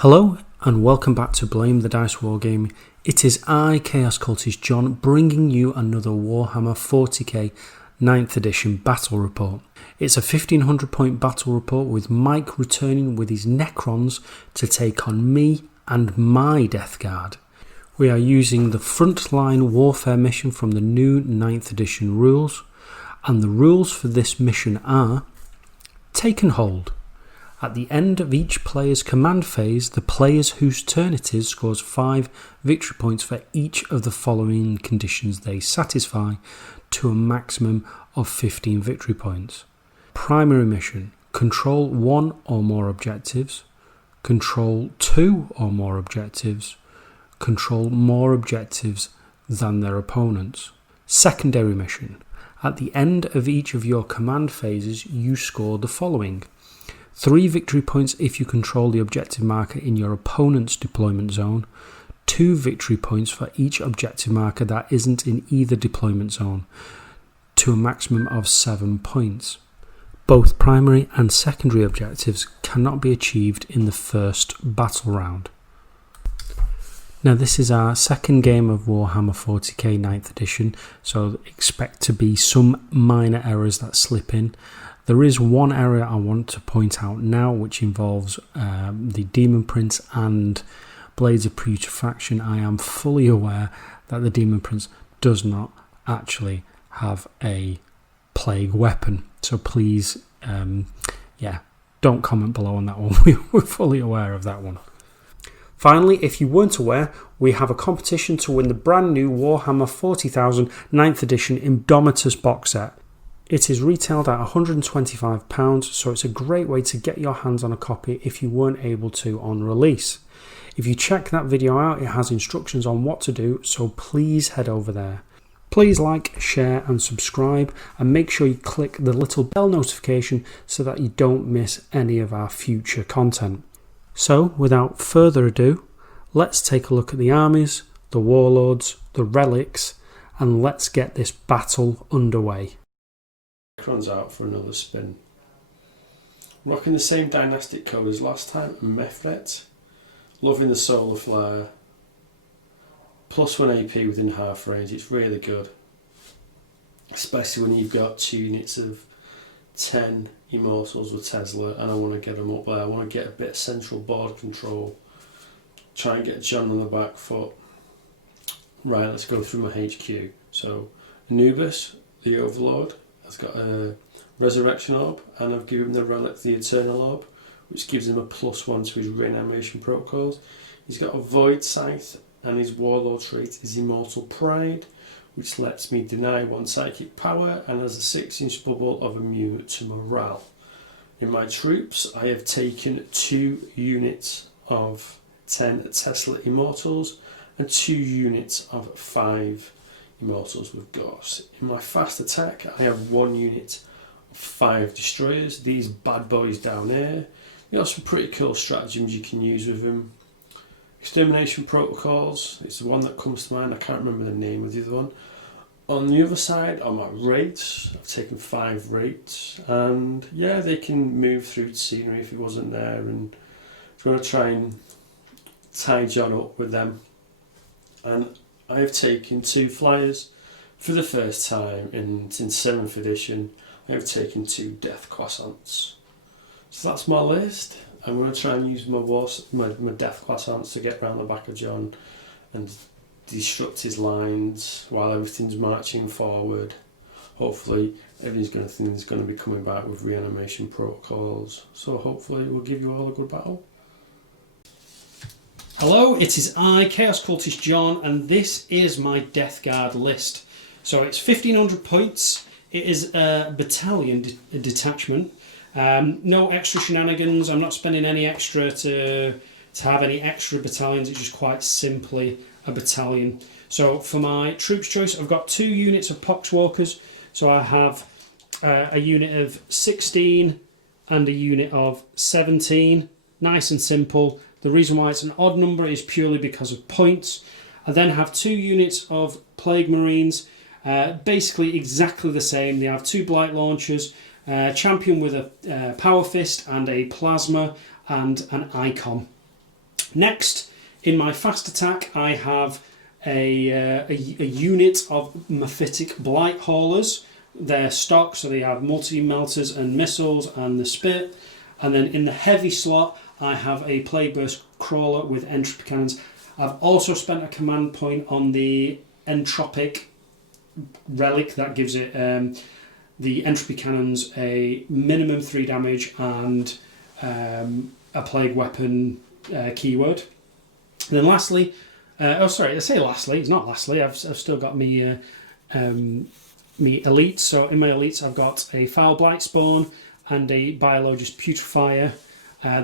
Hello and welcome back to Blame the Dice Wargaming. It is I, Chaos Cultist John, bringing you another Warhammer 40K 9th edition battle report. It's a 1500 point battle report with Mike returning with his Necrons to take on me and my Death Guard. We are using the frontline warfare mission from the new 9th edition rules, and the rules for this mission are: take and hold. At the end of each player's command phase, the players whose turn it is scores 5 victory points for each of the following conditions they satisfy, to a maximum of 15 victory points. Primary mission: control 1 or more objectives, control 2 or more objectives, control more objectives than their opponents. Secondary mission: at the end of each of your command phases, you score the following: 3 victory points if you control the objective marker in your opponent's deployment zone, 2 victory points for each objective marker that isn't in either deployment zone, to a maximum of 7 points. Both primary and secondary objectives cannot be achieved in the first battle round. Now, this is our second game of Warhammer 40k 9th edition, so expect to be some minor errors that slip in. There is one area I want to point out now, which involves the Demon Prince and Blades of Putrefaction. I am fully aware that the Demon Prince does not actually have a plague weapon, so please, don't comment below on that one. We're fully aware of that one. Finally, if you weren't aware, we have a competition to win the brand new Warhammer 40,000 9th edition Indomitus box set. It is retailed at £125, so it's a great way to get your hands on a copy if you weren't able to on release. If you check that video out, it has instructions on what to do, so please head over there. Please like, share and subscribe, and make sure you click the little bell notification so that you don't miss any of our future content. So, without further ado, let's take a look at the armies, the warlords, the relics, and let's get this battle underway. Necrons out for another spin. Rocking the same dynastic code as last time, Mephrit. Loving the solar flare. +1 AP within half range, it's really good. Especially when you've got 2 units of 10 Immortals with Tesla, and I want to get them up there. I want to get a bit of central board control. Try and get John on the back foot. Right, let's go through my HQ. So, Anubis, the Overlord, has got a Resurrection Orb, and I've given him the Relic, the Eternal Orb, which gives him a +1 to his reanimation protocols. He's got a Voidscythe, and his Warlord trait is Immortal Pride, which lets me deny 1 psychic power and has a 6-inch bubble of immune to morale. In my troops, I have taken 2 units of 10 Tesla Immortals and 2 units of 5 Immortals with Gauss. In my fast attack, I have 1 unit of 5 destroyers, these bad boys down here. You got some pretty cool stratagems you can use with them. Extermination protocols, it's the one that comes to mind, I can't remember the name of the other one. On the other side are my rates. I've taken 5 rates, and yeah, they can move through the scenery if he wasn't there, and I'm going to try and tie John up with them. And I have taken 2 flyers for the first time since 7th edition. I have taken 2 death croissants. So that's my list. I'm going to try and use my death croissants to get round the back of John and disrupt his lines while everything's marching forward. Hopefully everything's going to be coming back with reanimation protocols. So hopefully we'll give you all a good battle. Hello, it is I, Chaos Cultist John, and this is my Death Guard list. So it's 1500 points, it is a battalion detachment. No extra shenanigans, I'm not spending any extra to have any extra battalions, it's just quite simply a battalion. So for my troops choice, I've got 2 units of Poxwalkers. So I have a unit of 16 and a unit of 17. Nice and simple. The reason why it's an odd number is purely because of points. I then have 2 units of Plague Marines, basically exactly the same. They have 2 Blight Launchers, champion with a Power Fist and a Plasma and an Icon. Next, in my fast attack, I have a unit of Mephitic Blight Haulers. They're stock, so they have multi-melters and missiles and the spit. And then in the heavy slot, I have a Plague Burst Crawler with entropy cannons. I've also spent a command point on the Entropic Relic that gives it the entropy cannons a minimum 3 damage and a plague weapon keyword. And then lastly, I say lastly, it's not lastly, I've still got me elites. So in my elites I've got a Foul Blight Spawn and a Biologist Putrefier.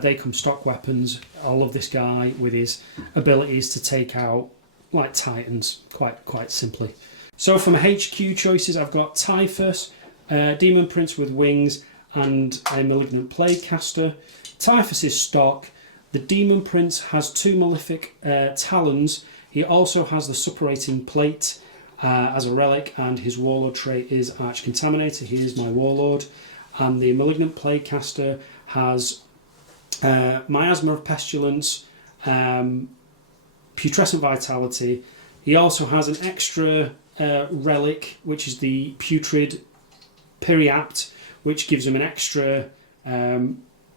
They come stock weapons. I love this guy with his abilities to take out like titans quite simply. So from HQ choices I've got Typhus, Demon Prince with wings and a Malignant Plague Caster. Typhus is stock. The Demon Prince has 2 Malefic Talons. He also has the Suppurating Plate as a relic, and his Warlord trait is Arch Contaminator. He is my Warlord. And the Malignant Plague Caster has Miasma of Pestilence, Putrescent Vitality. He also has an extra relic, which is the Putrid Periapt, which gives him an extra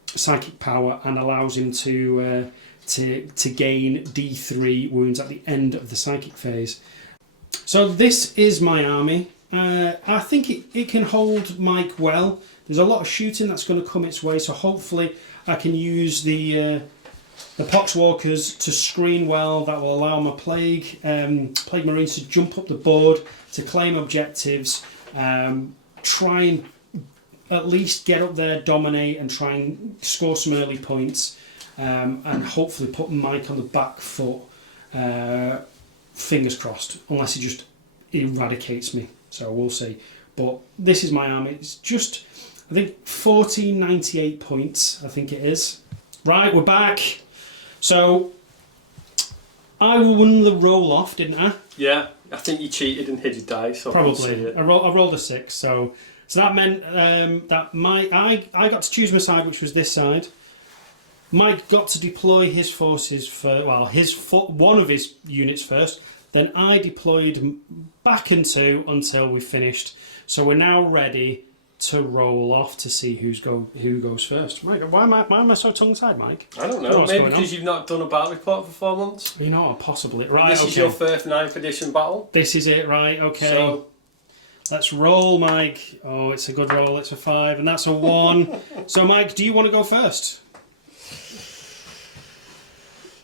psychic power and allows him to gain D3 wounds at the end of the psychic phase. So this is my army. I think it can hold Mike well. There's a lot of shooting that's going to come its way, so hopefully I can use the Poxwalkers to screen well. That will allow my Plague Marines to jump up the board, to claim objectives, try and at least get up there, dominate, and try and score some early points, and hopefully put Mike on the back foot. Fingers crossed, unless he just eradicates me. So we'll see. But this is my army. It's just, I think, 1498 points, I think it is. Right, we're back. So, I won the roll-off, didn't I? Yeah, I think you cheated and hid your dice. So probably. I rolled a 6, so that meant that I got to choose my side, which was this side. Mike got to deploy his forces for, well, one of his units first. Then I deployed back into until we finished. So we're now ready to roll off to see who goes first. Right, why am I so tongue-tied, Mike? I don't know. Maybe because you've not done a battle report for 4 months. You know, possibly. Right. This is your first 9th edition battle. This is it, right? Okay. So let's roll, Mike. Oh, it's a good roll. It's a 5, and that's a 1. So, Mike, do you want to go first?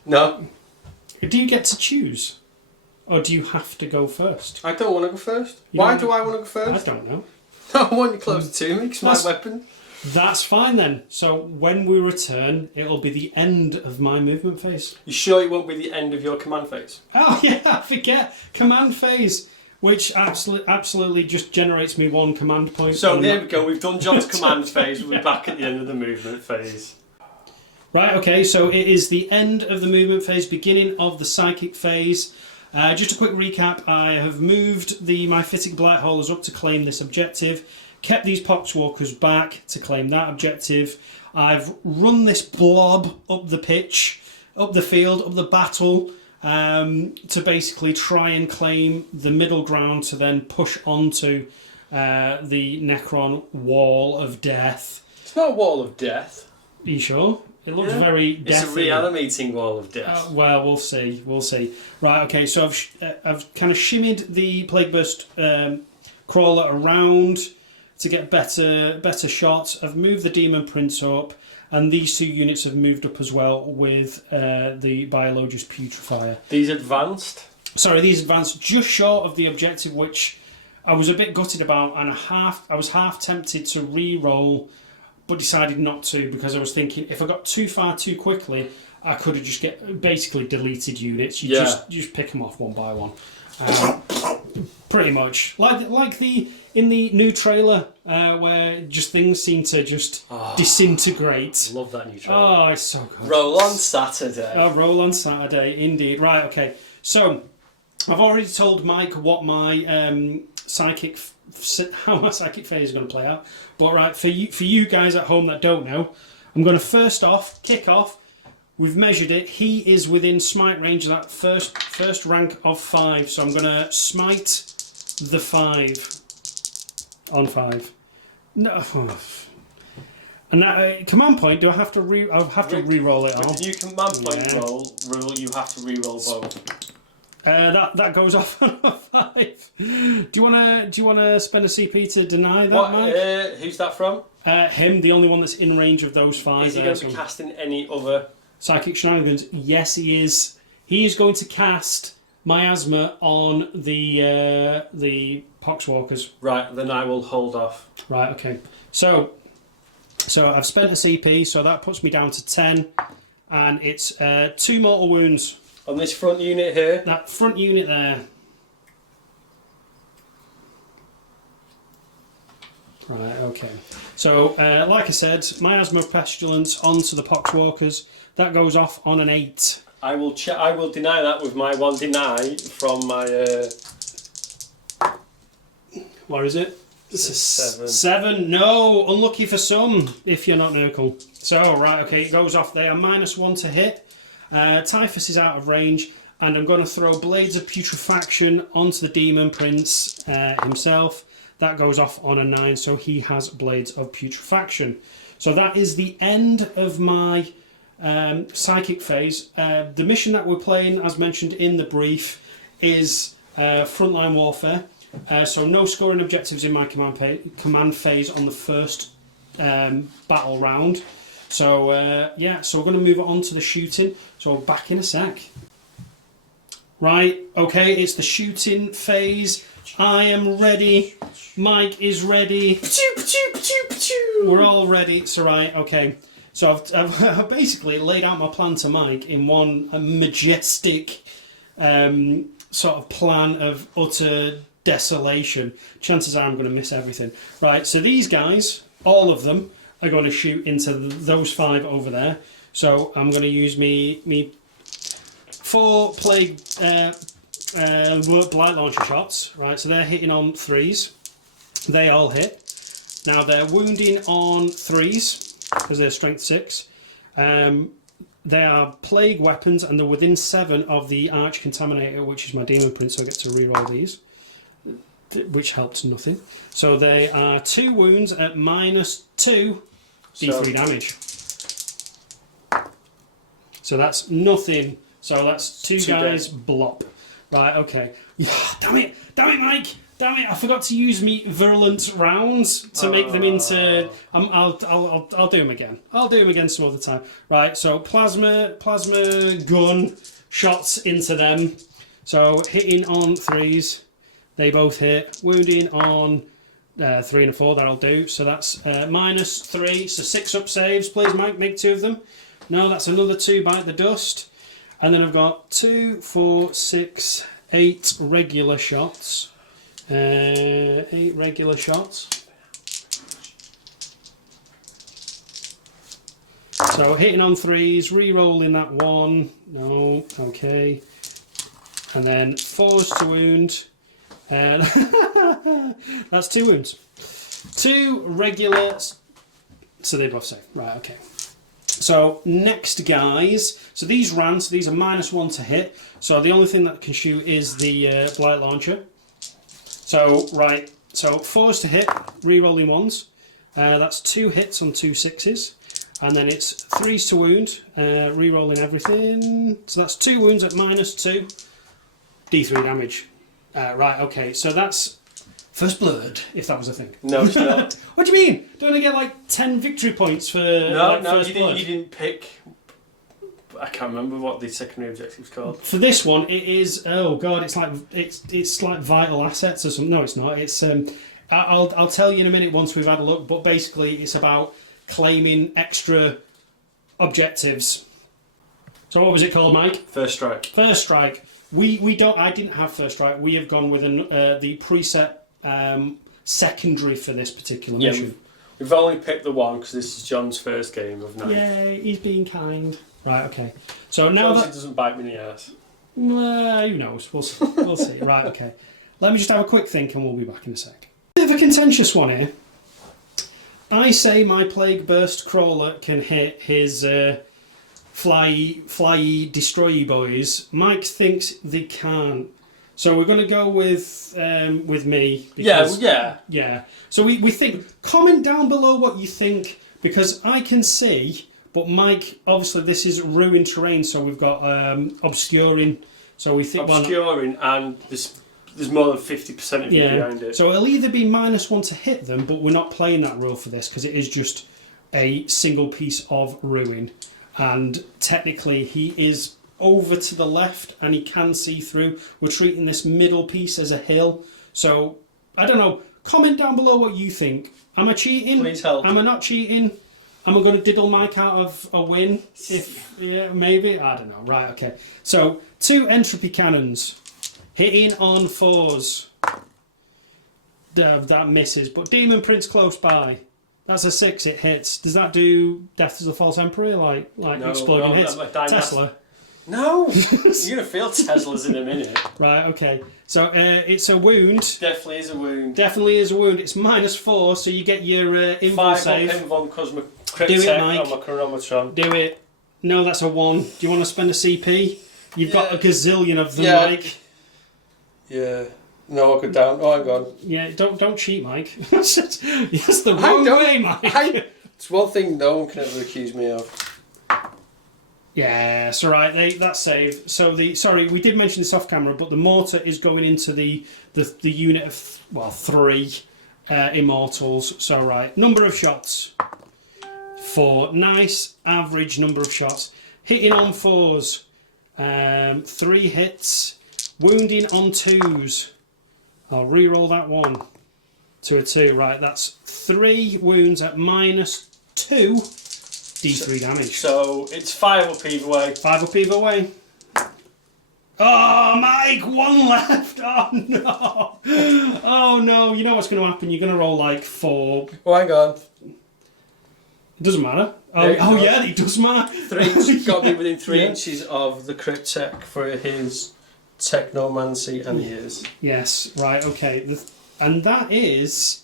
No. Do you get to choose? Or do you have to go first? I don't want to go first. Why do I want to go first? I don't know. I want you closer to me, it's my weapon. That's fine then. So when we return, it'll be the end of my movement phase. You sure it won't be the end of your command phase? Oh yeah, I forget. Command phase, which absolutely just generates me 1 command point. So there we go, we've done John's command phase, we'll be back at the end of the movement phase. Right, okay, so it is the end of the movement phase, beginning of the psychic phase. Just a quick recap, I have moved the Mephitic Blight Haulers up to claim this objective, kept these Poxwalkers back to claim that objective. I've run this blob up the pitch, up the field, up the battle, to basically try and claim the middle ground to then push onto the Necron Wall of Death. It's not a Wall of Death. Are you sure? It looks very deathy. It's a reanimating Wall of Death. Well, we'll see. Right, okay, so I've kind of shimmied the Plague Burst Crawler around to get better shots. I've moved the Demon Prince up, and these 2 units have moved up as well with the Biologist Putrefier. These advanced just short of the objective, which I was a bit gutted about, and I was half tempted to re-roll, but decided not to, because I was thinking if I got too far too quickly, I could have just basically deleted units. You just pick them off one by one, pretty much like in the new trailer where just things seem to just disintegrate. I love that new trailer. Oh, it's so good. Roll on Saturday. Roll on Saturday, indeed. Right, okay. So I've already told Mike what my how my psychic phase is going to play out. But right, for you guys at home that don't know, I'm going to first off kick off We've measured it. He is within smite range of that first rank of 5. So I'm going to smite the 5 on 5. No. And now, command point. Do I have to I'll have to re-roll it With on. the new command point rule, you have to re-roll both. That goes off on a 5. Do you wanna spend a CP to deny that, Mike? Who's that from? Him, the only one that's in range of those 5. Is he going to be casting any other psychic shenanigans? Yes, he is. He is going to cast miasma on the Poxwalkers. Right, then I will hold off. Right, okay. So I've spent a CP, so that puts me down to 10, and it's 2 mortal wounds. On this front unit here? That front unit there. Right, okay. So, like I said, miasma of pestilence onto the Poxwalkers. That goes off on an 8. I will deny that with my 1 deny from my... Where is it? This is 7. 7. No, unlucky for some if you're not Nurgle. So, right, okay, it goes off there. -1 to hit. Typhus is out of range, and I'm going to throw Blades of Putrefaction onto the Demon Prince himself. That goes off on a 9, so he has Blades of Putrefaction. So that is the end of my psychic phase. The mission that we're playing, as mentioned in the brief, is frontline warfare. So no scoring objectives in my command phase on the first battle round. So yeah, so we're going to move on to the shooting. So back in a sec. Right, okay, it's the shooting phase. I am ready. Mike is ready. We're all ready. It's all right, okay. So I've basically laid out my plan to Mike in one majestic sort of plan of utter desolation. Chances are I'm going to miss everything. Right, so these guys, all of them, are going to shoot into those 5 over there. So I'm going to use me 4 plague blight launcher shots. Right, so they're hitting on 3s. They all hit. Now they're wounding on 3s because they're strength 6. They are plague weapons, and they're within 7 of the Arch Contaminator, which is my Demon Prince, so I get to reroll these, which helps nothing. So they are 2 wounds at -2 D3 damage. So that's nothing. So that's 2 guys blop. Right, okay. Damn it, Mike! Damn it! I forgot to use me virulent rounds to make them into. I'll do them again. I'll do them again some other time. Right. So plasma gun shots into them. So hitting on 3s, they both hit. Wounding on 3 and a 4. That'll do. So that's -3. So 6 up saves. Please, Mike, make 2 of them. No, that's another 2 bite the dust. And then I've got 2, 4, 6, 8 regular shots. 8 regular shots. So hitting on 3s, re-rolling that 1. No, okay. And then 4s to wound. That's 2 wounds. 2 regular. So they both save. Right, okay. So next guys, so these ran, so these are -1 to hit. So the only thing that can shoot is the blight launcher. So right, so 4s to hit, re-rolling 1s. That's 2 hits on 2 6s, and then it's 3s to wound, re-rolling everything. So that's 2 wounds at -2, D3 damage. Right, okay, so that's first blood, if that was a thing. No, it's not. What do you mean? Don't I get like 10 victory points for first blood? You didn't pick. I can't remember what the secondary objective's called. For this one, it is. Oh god, it's like vital assets or something. No, it's not. It's. I'll tell you in a minute once we've had a look. But basically, it's about claiming extra objectives. So what was it called, Mike? First strike. First strike. We don't. I didn't have first strike. We have gone with the preset secondary for this particular mission. We've only picked the one because this is John's first game of 9. Yeah, he's being kind. Right, okay. So now that it doesn't bite me in the ass. Who knows? We'll see. Right, okay. Let me just have a quick think and we'll be back in a sec. Bit of a contentious one here. I say my Plague Burst Crawler can hit his fly, destroy boys. Mike thinks they can't. So we're going to go with me. Because, yeah. So we think. Comment down below what you think, because I can see, but Mike, obviously this is ruined terrain, so we've got obscuring. So we think obscuring, and there's more than 50% of you behind it. So it'll either be -1 to hit them, but we're not playing that rule for this because it is just a single piece of ruin, and technically he is over to the left and he can see through. We're treating this middle piece as a hill. So, I don't know. Comment down below what you think. Am I cheating? Please help. Am I not cheating? Am I going to diddle Mike out of a win? Maybe. I don't know. Right, okay. So, 2 entropy cannons. Hitting on 4s. That misses. But Demon Prince close by. That's a 6, it hits. Does that do Death as a False Emperor? Like no, exploding hits? Tesla? No! You're going to feel Teslas in a minute. Right, okay. So it's a wound. Definitely is a wound. Definitely is a wound. It's -4, so you get your invul save. 5 up because my Do it, Cryptek Mike. on my Chronometron. Do it. No, that's a 1. Do you want to spend a CP? You've got a gazillion of them, Mike. Yeah. No, I could down. Oh, hang on. Yeah, don't cheat, Mike. That's the wrong way, Mike. It's one thing no one can ever accuse me of. Yeah, it's alright. That save. So we did mention this off camera, but the mortar is going into the unit of 3 Immortals. So right, number of shots. 4. Nice average number of shots. Hitting on 4s. 3 hits. Wounding on 2s. I'll re-roll that 1 to a 2. Right, that's 3 wounds at -2 D3 damage. So it's 5 up either way. 5 up either way. Oh, Mike, 1 left. Oh no. Oh no. You know what's going to happen? You're going to roll like 4. Oh, hang on. It doesn't matter. Yeah, it does matter. 3's got to be within 3 inches of the Cryptek for his technomancy, and he is. Yes, right, okay. And that is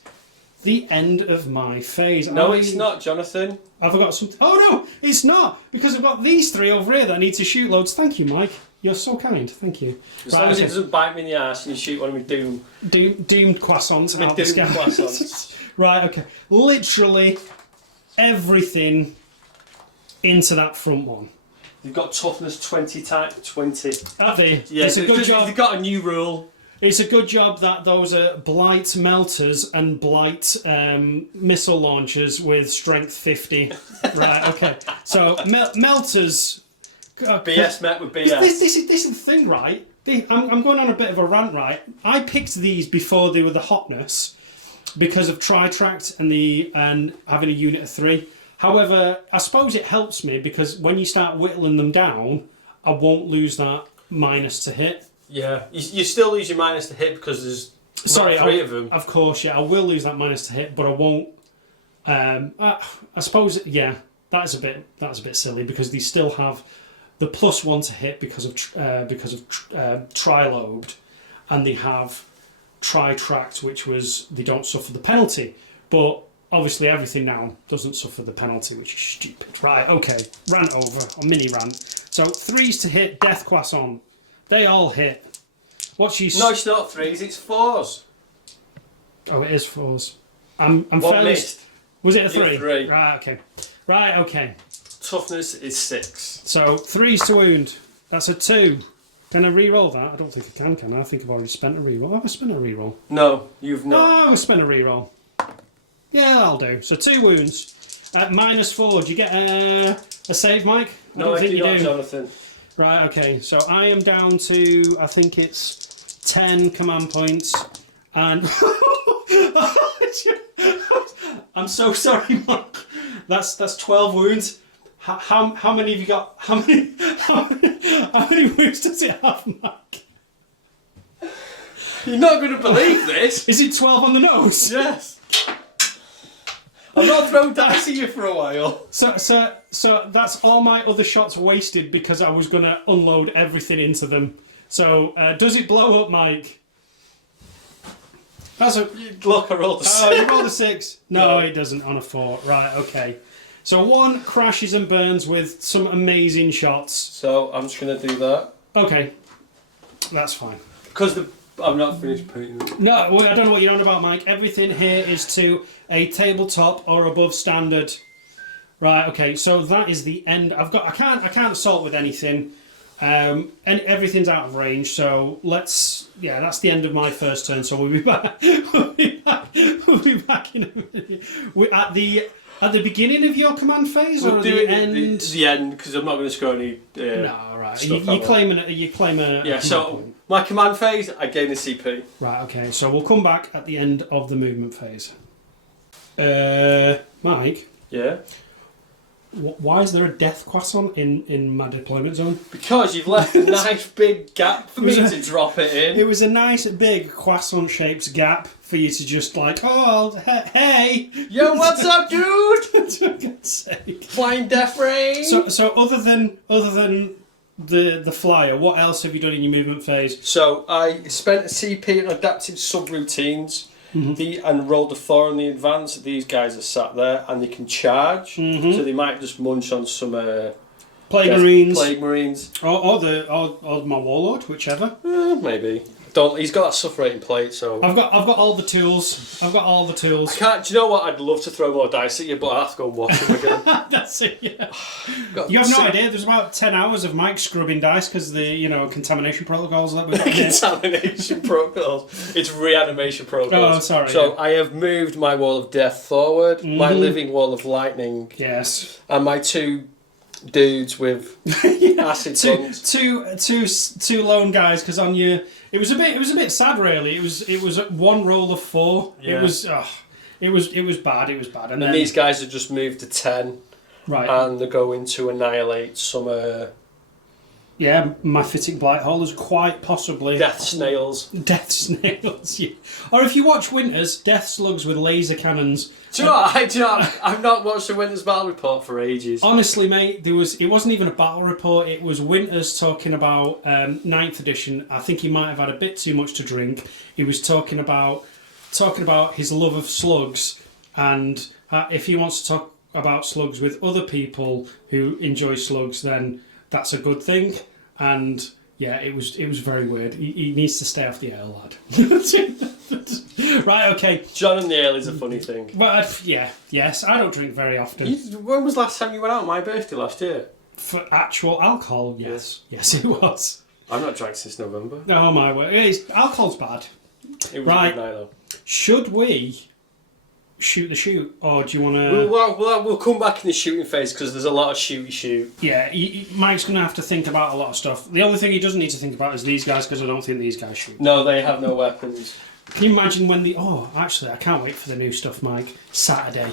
the end of my phase. No, it's not, Jonathan. Have I got something? Oh no, it's not! Because I've got these 3 over here that I need to shoot loads. Thank you, Mike. You're so kind. Thank you. As long as it doesn't bite me in the arse and you shoot one of my doomed croissants out of the sky. Croissants. Right, okay. Literally everything into that front one. You've got toughness 20 times 20. Have they? Yeah, it's a good job. They've got a new rule. It's a good job that those are blight melters and blight missile launchers with strength 50. Right, okay. So melters. BS met with BS. This is the thing, right? I'm going on a bit of a rant, right? I picked these before they were the hotness because of Tritract and having a unit of 3. However, I suppose it helps me because when you start whittling them down, I won't lose that minus to hit. Yeah, you still lose your minus to hit because there's 3 of them. Of course, yeah, I will lose that minus to hit, but I won't. I suppose, yeah, that's a bit silly because they still have the +1 to hit because of trilobed, and they have Tritract, which was they don't suffer the penalty, but. Obviously, everything now doesn't suffer the penalty, which is stupid. Right, okay. Rant over. A mini rant. So, 3s to hit, Death Croissant. They all hit. What's your... No, it's not 3s, it's 4s. Oh, it is 4s. I'm One fairly... missed. Was it a 3? 3. Right, okay. Right, okay. Toughness is 6. So, 3s to wound. That's a 2. Can I re-roll that? I don't think I can I? I think I've already spent a re-roll. Have I spent a re-roll? No, you've not. Oh, I've spent a re-roll. Yeah, that'll do. So 2 wounds. -4. Do you get a save, Mike? I don't think you do. Jonathan. Right, okay. So I am down to, I think it's 10 command points. And... I'm so sorry, Mike. That's 12 wounds. How many have you got? How many wounds does it have, Mike? You're not going to believe this. Is it 12 on the nose? Yes. I've not thrown dice at you for a while. So that's all my other shots wasted because I was going to unload everything into them. So does it blow up, Mike? Look, I rolled a 6. Oh, you rolled a 6. No, it doesn't on a 4. Right, okay. So one crashes and burns with some amazing shots. So I'm just going to do that. Okay, that's fine. Because I'm not finished painting. No, well, I don't know what you're on about, Mike. Everything here is to a tabletop or above standard. Right. Okay. So that is the end. I can't assault with anything. And everything's out of range. So let's. Yeah, that's the end of my first turn. So we'll be back. We'll be back in a minute. We're at the beginning of your command phase, or the end? The end, because I'm not going to score any. No, right. You claim a. Yeah. So my command phase, I gain a CP. Right. Okay. So we'll come back at the end of the movement phase. Mike. Yeah. Why is there a death croissant in my deployment zone? Because you've left a nice big gap for me to drop it in. It was a nice big croissant-shaped gap for you to just like, oh, hey! Yo, what's up, dude? For God's sake. Flying death ray. So other than the flyer, what else have you done in your movement phase? So I spent a CP on adaptive subroutines. And rolled a 4 on the advance. These guys are sat there and they can charge, so they might just munch on some Plague Marines, or my Warlord, whichever. Maybe. He's got that suffering plate, so I've got all the tools. I can't. Do you know what? I'd love to throw more dice at you, but I have to go and watch them again. That's it. Yeah. You have no idea. There's about 10 hours of Mike scrubbing dice because the contamination protocols that we've got here. Contamination protocols. It's reanimation protocols. Oh, sorry. So I have moved my wall of death forward, my living wall of lightning, yes, and my 2 dudes with acid tongues. Two lone guys, because on your it was a bit sad really. It was one roll of 4. Yeah. It was bad. And then these guys have just moved to 10, right, and they're going to annihilate some Mephitic Blighthole is quite possibly death snails. Yeah. Or if you watch Winters, death slugs with laser cannons. Do you know what? I've not watched the Winter's Battle Report for ages. Honestly, mate, it wasn't even a battle report. It was Winters talking about 9th edition. I think he might have had a bit too much to drink. He was talking about his love of slugs, and if he wants to talk about slugs with other people who enjoy slugs, then that's a good thing. And yeah, it was very weird. He needs to stay off the ale, lad. Right, okay. John and the ale is a funny thing. But yes, I don't drink very often. When was the last time you went out? My birthday last year. For actual alcohol, yes, it was. I've not drank since November. Oh my word, alcohol's bad. It was right. a good night though. Should we shoot the shoot, or do you want to? We'll come back in the shooting phase because there's a lot of shoot. Yeah, Mike's going to have to think about a lot of stuff. The only thing he doesn't need to think about is these guys, because I don't think these guys shoot. No, they have no weapons. Can you imagine when actually, I can't wait for the new stuff, Mike. Saturday.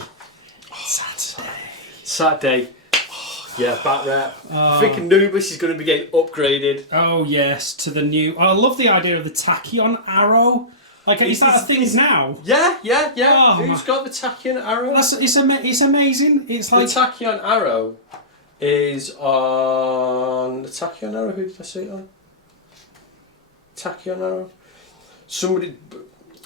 Yeah, bat rep. Freaking Nubis is going to be getting upgraded. Oh yes, to the new. I love the idea of the tachyon arrow. Like, is that a thing now? Yeah. Oh, Who's got the tachyon arrow? It's amazing. It's like the tachyon arrow is on the tachyon arrow. Who did I say it on? Tachyon arrow. Somebody,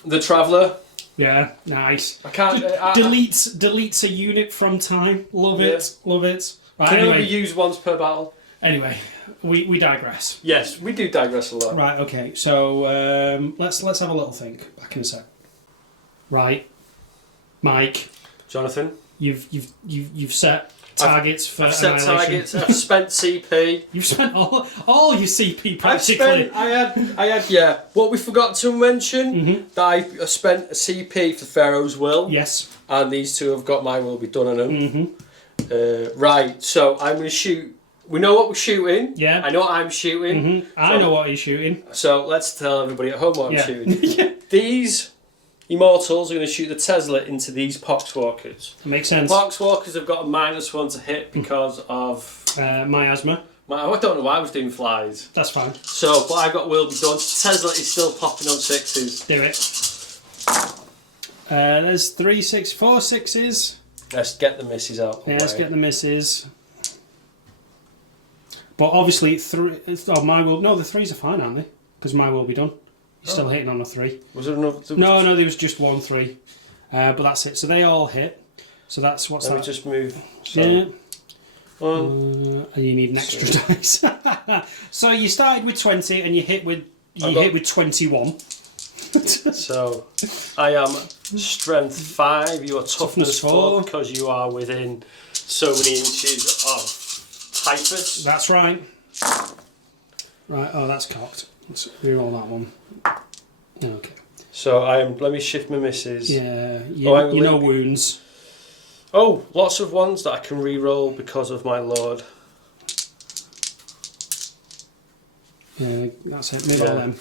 the Traveller. Yeah, nice. I can't. Deletes a unit from time. Love it. Right, Can anyway. only be used once per battle. Anyway, we digress. Yes, we do digress a lot. Right. Okay. So let's have a little think. Back in a sec. Right, Mike. Jonathan, you've set targets for I've set annihilation. targets. I've spent CP. You've spent all your CP practically. I had. Yeah. What we forgot to mention that I spent a CP for Pharaoh's Will. Yes. And these 2 have got my will be done on them. Right. So I'm going to shoot. We know what we're shooting. Yeah. I know what I'm shooting. I know what he's shooting. So let's tell everybody at home what I'm shooting. These Immortals are going to shoot the Tesla into these Poxwalkers. Makes sense. Poxwalkers have got a -1 to hit because of miasma. I don't know why I was doing flies. That's fine. So what I got will be done. Tesla is still popping on 6s. Do it. There's 3, 6, 4 6s. Let's get the misses out. Yeah, let's get the misses. But obviously, my will. No, the 3s are fine, aren't they? Because my will be done. You're still hitting on a 3. Was there another? No, there was just 1 3. But that's it. So they all hit. So that's what's Let that? me just move. So, Yeah. One. And you need an extra dice. So you started with 20 and you hit with 21. So I am strength 5. You are toughness 4 because you are within so many inches of typhus. That's right. Right. Oh, that's cocked. Let's re-roll that one. Okay. So I am. Let me shift my misses. Yeah. You know wounds. Oh, lots of ones that I can re-roll because of my lord. Yeah, that's it. Move on then.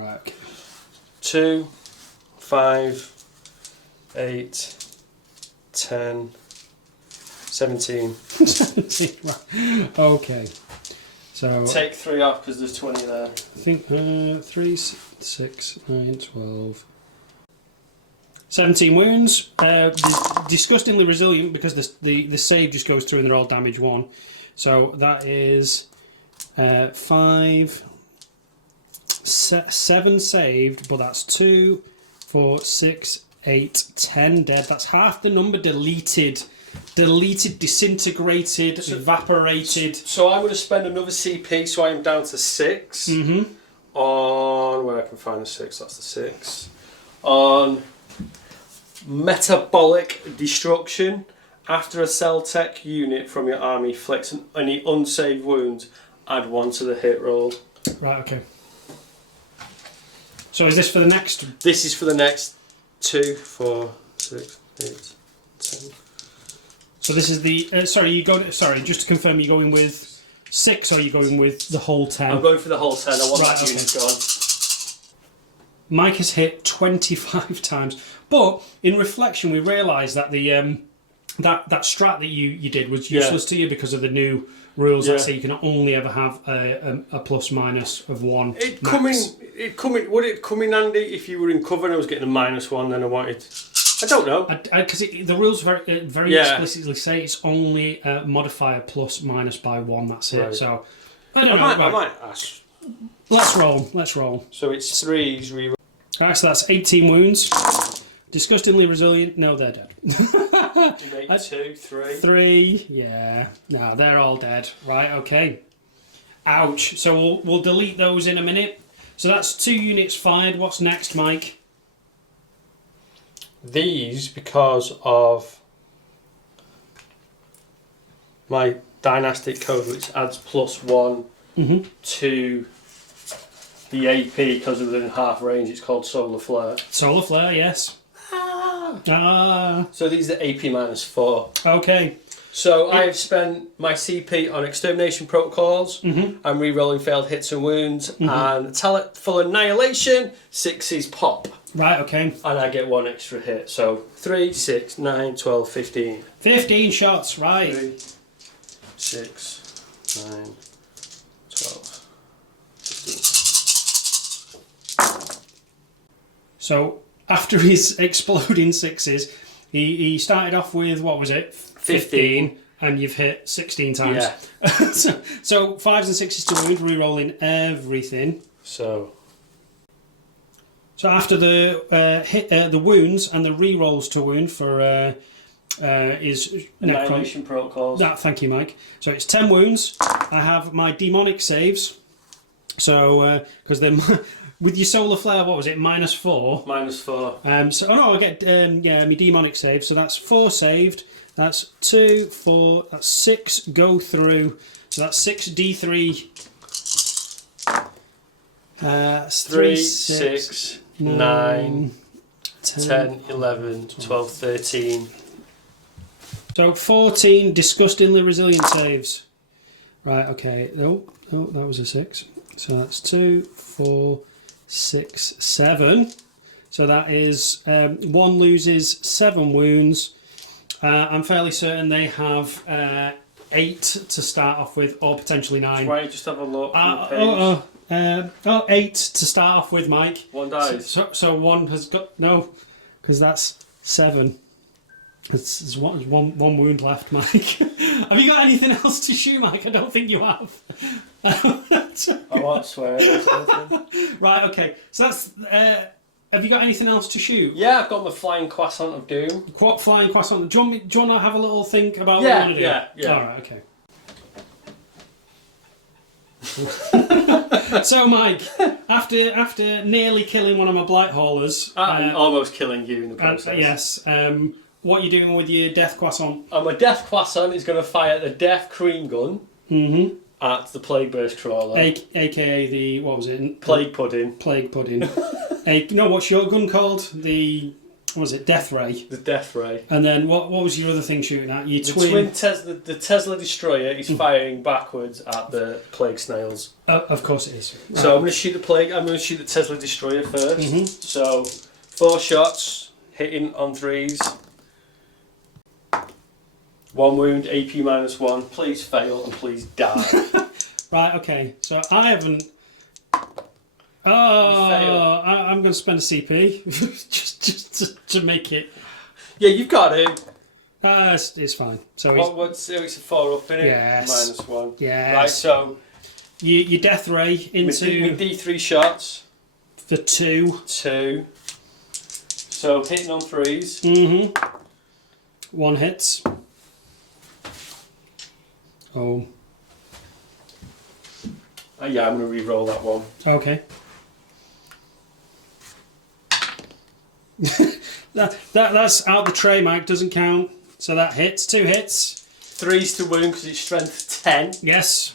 Right. Okay. 2, 5, 8, 10, 17. 17. Right. Okay. So Take 3 off because there's 20 there. I think 3, 6, 9, 12. 17 wounds. Disgustingly resilient because the save just goes through and they're all damage 1. So that is 5, 7 saved, but that's 2, 4, 6, 8, 10 dead. That's half the number deleted, disintegrated, evaporated. So I'm going to spend another CP, so I am down to 6. Mm-hmm. On where I can find the 6, that's the 6. On metabolic destruction. After a cell tech unit from your army inflicts any unsaved wounds, add 1 to the hit roll. Right, okay. So is this for the next? This is for the next 2, 4, 6, 8, 10. So this is the. Sorry, just to confirm, you're going with 6 or are you going with the whole 10? I'm going for the whole 10. I want Right, that okay. unit gone. Mike has hit 25 times, but in reflection, we realised that the that strat that you did was useless to you because of the new rules that say you can only ever have a plus minus of 1. Would it come in handy if you were in cover and I was getting a -1? Then I wanted. I don't know. Because the rules very explicitly say it's only modifier plus minus by 1. That's it. Right. So I don't know. I might ask. Let's roll. So it's 3s. Alright, so that's 18 wounds. Disgustingly resilient. No, they're dead. 2, 3. 3. Yeah. No, they're all dead. Right. Okay. Ouch. So we'll delete those in a minute. So that's 2 units fired. What's next, Mike? These, because of my dynastic code, which adds +1 to the AP because of within half range, it's called Solar Flare. Solar Flare, yes. So these are AP -4. Okay. So I've spent my CP on extermination protocols. I'm re-rolling failed hits and wounds, and talent full annihilation. 6s pop. Right. Okay. And I get 1 extra hit. So 3, 6, 9, 12, 15. 15 shots. Right. 3, 6, 9, 12, 15. So after his exploding 6s, he started off with, what was it? 15. And you've hit 16 times. Yeah. so 5s and 6s to wound, re-rolling everything. So after the wounds and the re-rolls to wound for is annihilation protocols. Thank you, Mike. So it's 10 wounds. I have my demonic saves. So because then with your solar flare, what was it? -4. -4. I get my demonic save. So that's 4 saved. That's 2, 4. That's 6 go through. So that's 6d3. 3, 6, 9, 10, 11, 12, 13. So 14 disgustingly resilient saves. Right, okay. Oh, that was a 6. So that's 2, 4, 6, 7. So that is 1 loses 7 wounds. I'm fairly certain they have 8 to start off with, or potentially 9. Why just have a look? 8 to start off with, Mike. 1 dies. So 1 has got because that's 7. There's one wound left, Mike. Have you got anything else to shoot, Mike? I don't think you have. I won't swear. Right, okay. So that's have you got anything else to shoot? Yeah, I've got my Flying Croissant of Doom. Flying Croissant. Do you want to have a little think about what you want to do? Yeah. All right, okay. So, Mike, after nearly killing one of my blight haulers, and almost killing you in the process. Yes. What are you doing with your death croissant? My death croissant is going to fire the death cream gun at the plague burst crawler, aka the what was it? Plague pudding. Plague pudding. What's your gun called? What was it? Death ray. The death ray. And then what was your other thing shooting at? Your the twin Tesla. The Tesla destroyer is firing backwards at the plague snails. Of course it is. So I'm going to shoot the plague. I'm going to shoot the Tesla destroyer first. So 4 shots, hitting on 3s. 1 wound, AP -1. Please fail and please die. Right. Okay. So I haven't. Oh, I'm going to spend a CP just to make it. Yeah, you've got it. It's fine. So it's a 4 up in it. Yes. -1. Yes. Right. So your death ray into with D3 shots. For 2. 2. So hitting on 3s. 1 hits. Oh. Yeah, I'm going to re-roll that one. Okay. That's out the tray, Mike. Doesn't count. So that hits. 2 hits. 3s to wound because it's strength 10. Yes.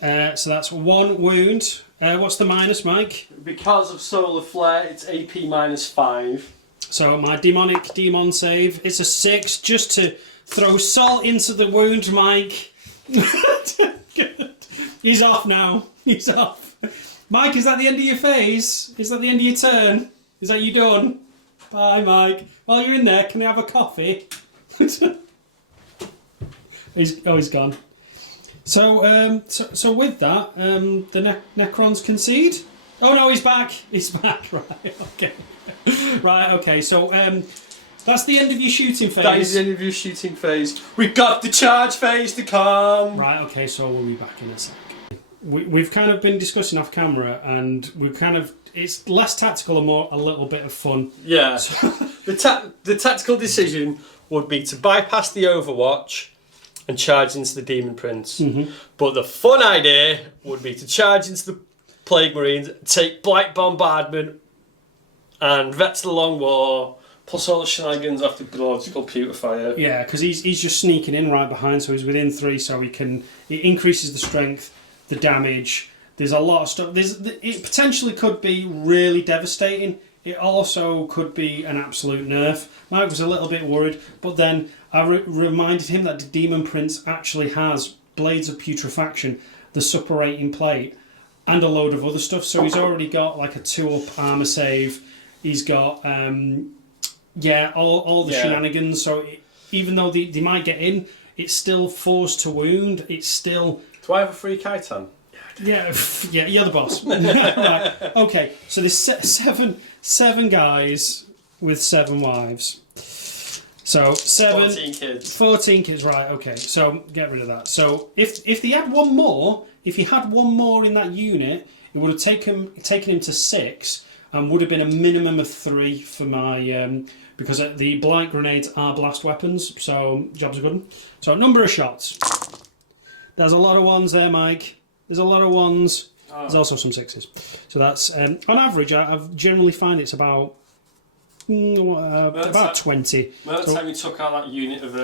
So that's 1 wound. What's the minus, Mike? Because of solar flare, it's AP -5. So my demonic demon save. It's a 6, just to throw salt into the wound, Mike. He's off now. He's off. Mike, is that the end of your phase? Is that the end of your turn? Is that you done? Bye, Mike. While you're in there, can I have a coffee? He's gone. So with that, the Necrons concede. Oh no, he's back. He's back. Right. Okay. Right. Okay. So that's the end of your shooting phase. That is the end of your shooting phase. We've got the charge phase to come. Right. Okay. So we'll be back in a sec. We've kind of been discussing off camera, and we've kind of it's less tactical and more a little bit of fun. Yeah. The tactical decision would be to bypass the Overwatch and charge into the Demon Prince. But the fun idea would be to charge into the Plague Marines, take Blight Bombardment, and Vets the Long War, plus all the shenanigans after biological putrefier. Yeah, because he's just sneaking in right behind, so he's within 3, so it increases the strength, the damage. There's a lot of stuff. It potentially could be really devastating. It also could be an absolute nerf. Mike was a little bit worried, but then I reminded him that the Demon Prince actually has Blades of Putrefaction, the suppurating plate, and a load of other stuff. So he's already got like a 2-up armor save. He's got all the shenanigans. So even though they might get in, it's still forced to wound. It's still. Do I have a free Kaitan? Yeah, you're the boss. Right. Okay, so there's 7 guys with 7 wives. So 14 kids. 14 kids, right? Okay, so get rid of that. So if they had one more, if he had one more in that unit, it would have taken him to 6, and would have been a minimum of 3 for my because the blight grenades are blast weapons. So jobs are good. So number of shots. There's a lot of 1s there, Mike. There's a lot of 1s. Oh. There's also some 6s. So that's on average. I've generally find it's about 20. Well, that's time you took out that unit of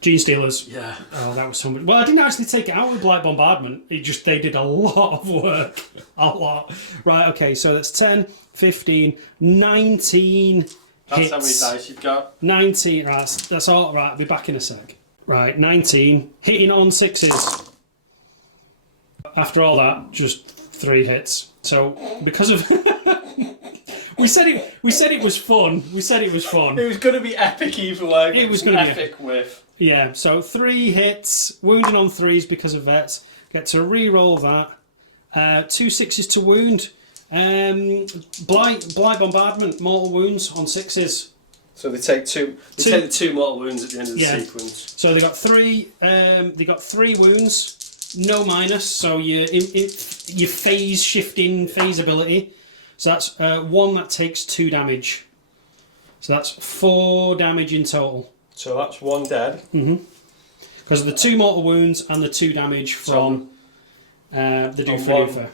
Gene Stealers. Yeah. Oh, that was somebody. Well, I didn't actually take it out with Blight Bombardment. They did a lot of work. A lot. Right. Okay. So that's 10, 15, 19 hits. That's how many dice you've got. 19. Right. That's all. Right. I'll be back in a sec. Right. 19 hitting on 6s. After all that, just 3 hits. So because of we said it was fun. We said it was fun. It was going to be epic either way. It was going to be epic with. Yeah. So 3 hits, wounding on 3s because of vets. Get to re-roll that. 2 6s to wound. Blight Bombardment, mortal wounds on 6s. So they take 2. Take the 2 mortal wounds at the end of the sequence. So they got 3. They got 3 wounds. No minus, so your phase shifting phase ability. So that's 1 that takes 2 damage. So that's 4 damage in total. So that's 1 dead. Because of the 2 mortal wounds and the 2 damage from the Doofer.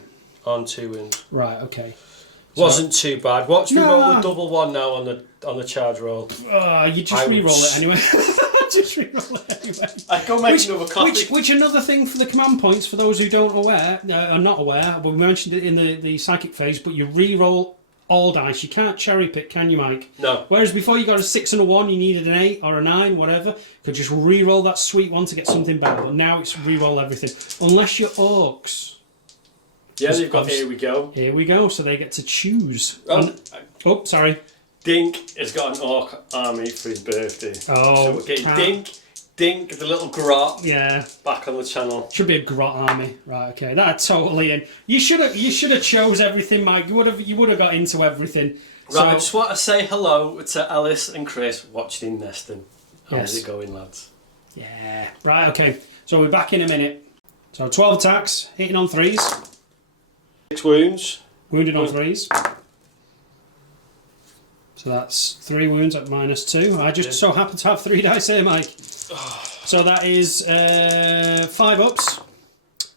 On 2 wounds. Right, okay. Wasn't too bad. Watch me roll a double 1 now on the charge roll. You just re-roll it anyway. Just re-roll it anyway. I go make another copy. Which another thing for the command points, for those who are not aware, but we mentioned it in the psychic phase, but you re-roll all dice. You can't cherry pick, can you, Mike? No. Whereas before you got a 6 and a 1, you needed an 8 or a 9, whatever. You could just re-roll that sweet one to get something better. But now it's re-roll everything. Unless you're orcs. Yeah, they've got here we go. Here we go, so they get to choose. Sorry. Dink has got an orc army for his birthday. Oh, so we're getting Dink, the little grot. Yeah. Back on the channel. Should be a grot army, right? Okay, that's totally in. You should have chose everything, Mike. You would have got into everything. Right, I just want to say hello to Alice and Chris watching Neston. How's it going, lads? Yeah. Right. Okay. So we're back in a minute. So 12 attacks, hitting on 3s. 6 wounds. Wounded on 3s. So that's 3 wounds at -2. I just so happen to have 3 dice here, Mike. So that is 5 ups.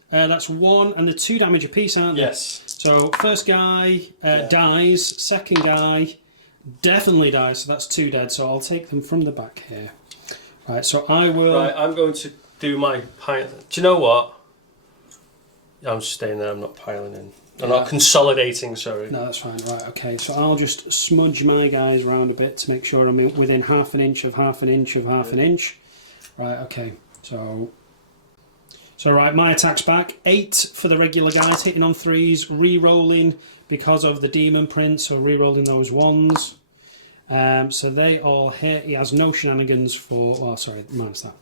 That's 1 and the 2 damage apiece, aren't they? Yes. So first guy dies. Second guy definitely dies. So that's 2 dead. So I'll take them from the back here. Right. So I will. Right. I'm going to do my pile. Do you know what? I'm just staying there. I'm not piling in. I'm not consolidating, sorry. No, that's fine. Right, okay. So I'll just smudge my guys around a bit to make sure I'm within half an inch of half an inch of half an inch. Right, okay. So right, my attack's back. 8 for the regular guys, hitting on 3s, re-rolling because of the Demon Prince, so re-rolling those 1s. So they all hit. He has no shenanigans for... Oh, sorry, minus that.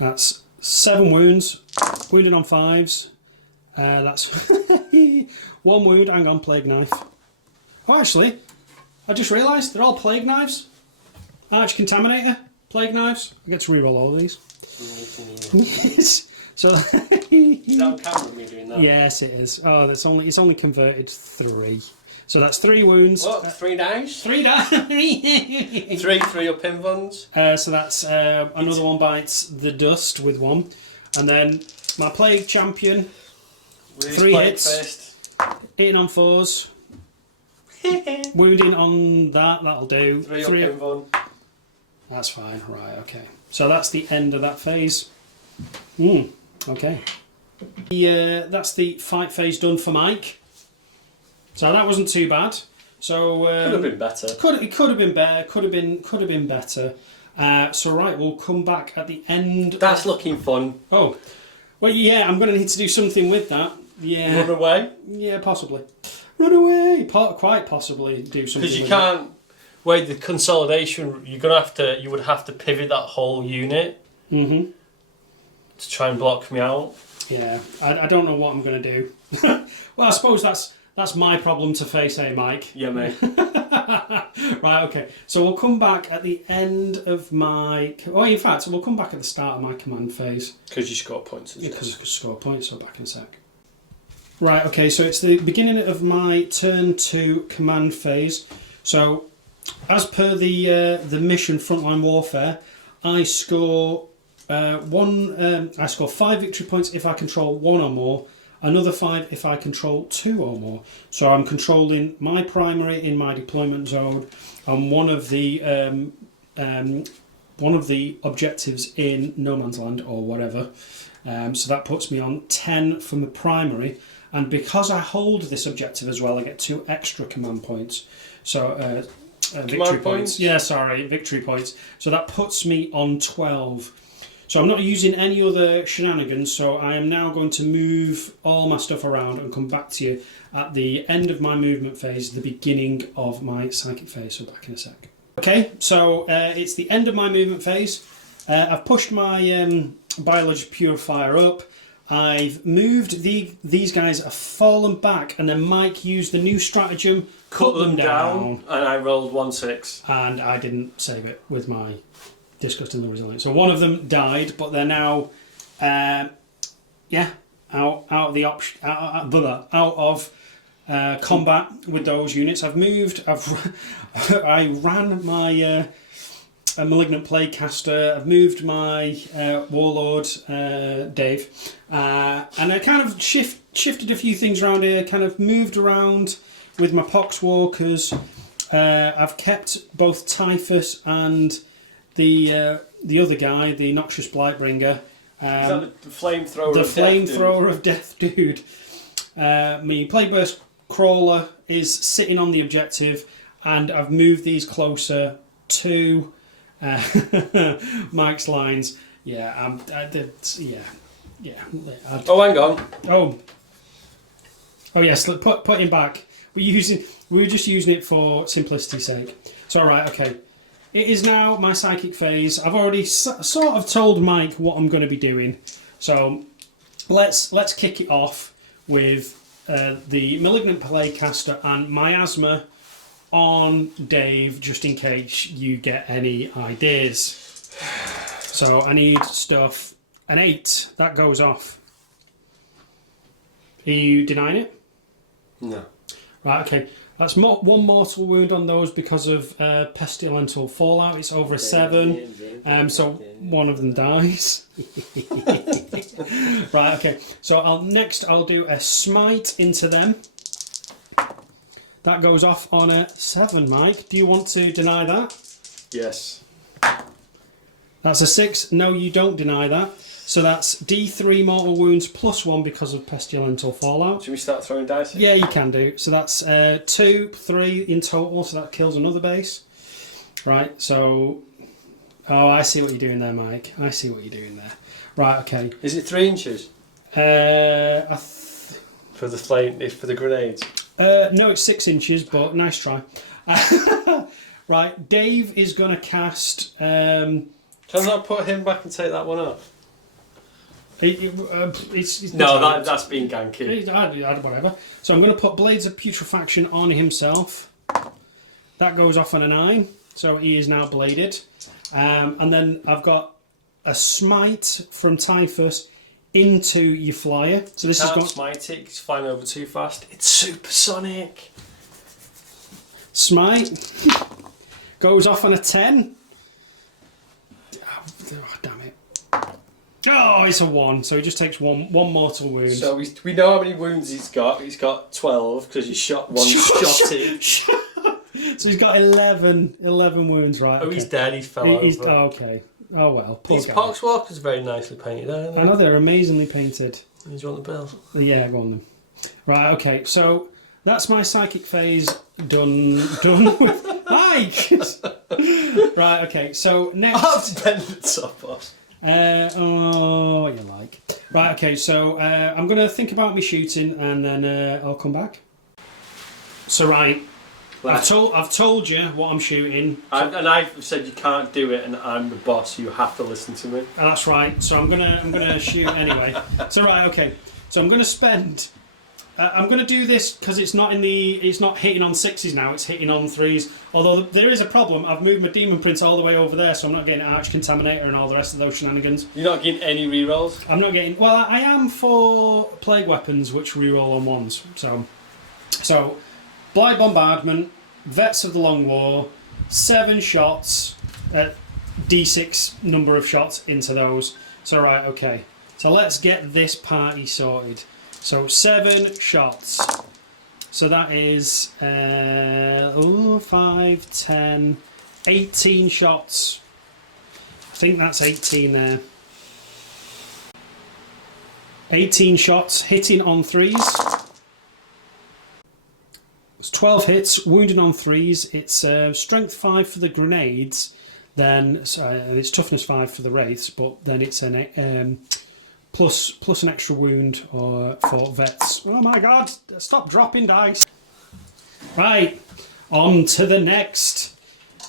That's 7 wounds, wounded on 5s. That's 1 wound. Hang on, Plague Knife. Oh, actually, I just realised they're all Plague Knives. Arch Contaminator, Plague Knives. I get to reroll all of these. So is that on camera, me doing that? Yes, it is. Oh, it's only converted 3. So that's 3 wounds. What? 3 dice? 3 dice. 3 up in ones. So that's another one bites the dust with 1, and then my Plague Champion. 3 hits, fist. hitting on 4s, wounding on that'll do. 3 up in one. That's fine, right, okay. So that's the end of that phase. Okay. That's the fight phase done for Mike. So that wasn't too bad. So could have been better. It could have been better. Could have been better. So right, we'll come back at the end. That's looking fun. Oh, well, yeah. I'm going to need to do something with that. Yeah. Run away? Yeah, possibly. Run away. Quite possibly do something. Because you can't. Wait, the consolidation. You would have to pivot that whole unit. To try and block me out. Yeah, I don't know what I'm going to do. Well, I suppose that's my problem to face, eh, Mike? Yeah, mate. Right, okay. So we'll come back at the end of my... Oh, in fact, we'll come back at the start of my command phase. Because you score points. Because I score points, so back in a sec. Right, okay, so it's the beginning of my turn 2 command phase. So, as per the mission Frontline Warfare, I score I score 5 victory points if I control 1 or more, another 5 if I control 2 or more. So I'm controlling my primary in my deployment zone and one of the objectives in No Man's Land or whatever. So that puts me on 10 from the primary, and because I hold this objective as well, I get 2 extra command points. So victory points. Yeah, sorry, victory points. So that puts me on 12. So I'm not using any other shenanigans, so I am now going to move all my stuff around and come back to you at the end of my movement phase, the beginning of my psychic phase, so back in a sec. Okay, so it's the end of my movement phase. I've pushed my biology purifier up. I've moved these guys have fallen back, and then Mike used the new stratagem, cut them down. And I rolled 1-6. And I didn't save it with my disgustingly resilient. So one of them died, but they're now, out of the option, out of combat with those units. I ran my Malignant Plaguecaster. I've moved my Warlord, Dave, and I kind of shifted a few things around here. Kind of moved around with my Poxwalkers. I've kept both Typhus and the other guy, the Noxious Blightbringer. Is that the flamethrower? The flamethrower of death, dude. My Plagueburst Crawler is sitting on the objective, and I've moved these closer to Mike's lines. Yeah, yeah. Oh, hang on. Oh, yes. Put him back. We were just using it for simplicity's sake. So, right, okay. It is now my psychic phase. I've already sort of told Mike what I'm going to be doing. So, let's kick it off with the Malignant Plaguecaster and Miasma on Dave, just in case you get any ideas. So, I need stuff. An 8. That goes off. Are you denying it? No. Right, okay. That's one mortal wound on those because of pestilential fallout. It's over a 7, so one of them dies. Right, okay. So I'll do a smite into them. That goes off on a 7, Mike. Do you want to deny that? Yes. That's a 6. No, you don't deny that. So that's D3 mortal wounds plus 1 because of pestilential fallout. Should we start throwing dice? Yeah, you can do. So that's 2, 3 in total, so that kills another base. Right, so... Oh, I see what you're doing there, Mike. I see what you're doing there. Right, okay. Is it 3 inches? For the flame, for the grenades? No, it's 6 inches, but nice try. Right, Dave is going to cast... Can I put him back and take that one off? That's being ganky. Whatever. So I'm going to put Blades of Putrefaction on himself. That goes off on a 9, so he is now bladed. And then I've got a smite from Typhus into your flyer. So this is got smite it. It's flying over too fast. It's supersonic. Smite goes off on a 10. Oh, damn it. Oh, it's a 1, so he just takes one mortal wound. So we know how many wounds he's got. He's got 12 because you shot one shot in. So he's got 11 wounds, right? Oh, okay. He's dead. He fell over. Okay. Oh well. These Poxwalkers are very nicely painted, aren't they? I know, they're amazingly painted. Do you want the bills? Yeah, go on then. Right, okay. So that's my psychic phase done with Mike. Right, okay. So next. I've bent the top off. Oh, what you like. Right, okay, so I'm going to think about me shooting and then I'll come back. So, right, I've told you what I'm shooting. And I've said you can't do it and I'm the boss, you have to listen to me. That's right, so I'm gonna shoot anyway. So, right, okay, so I'm going to spend... I'm going to do this because it's not hitting on 6s now, it's hitting on 3s. Although there is a problem, I've moved my Demon Prince all the way over there, so I'm not getting Arch Contaminator and all the rest of those shenanigans. You're not getting any rerolls? I'm not getting... Well, I am for Plague Weapons, which reroll on 1s. So Blight Bombardment, Vets of the Long War, 7 shots, D6 number of shots into those. So, right, okay. So let's get this party sorted. So 7 shots. So that is 5, 10, 18 shots. I think that's 18 there. 18 shots, hitting on 3s. It's 12 hits, wounding on 3s. It's strength 5 for the grenades, then it's toughness 5 for the wraiths, but then it's an plus an extra wound for vets. Oh my god, stop dropping dice. Right, on to the next.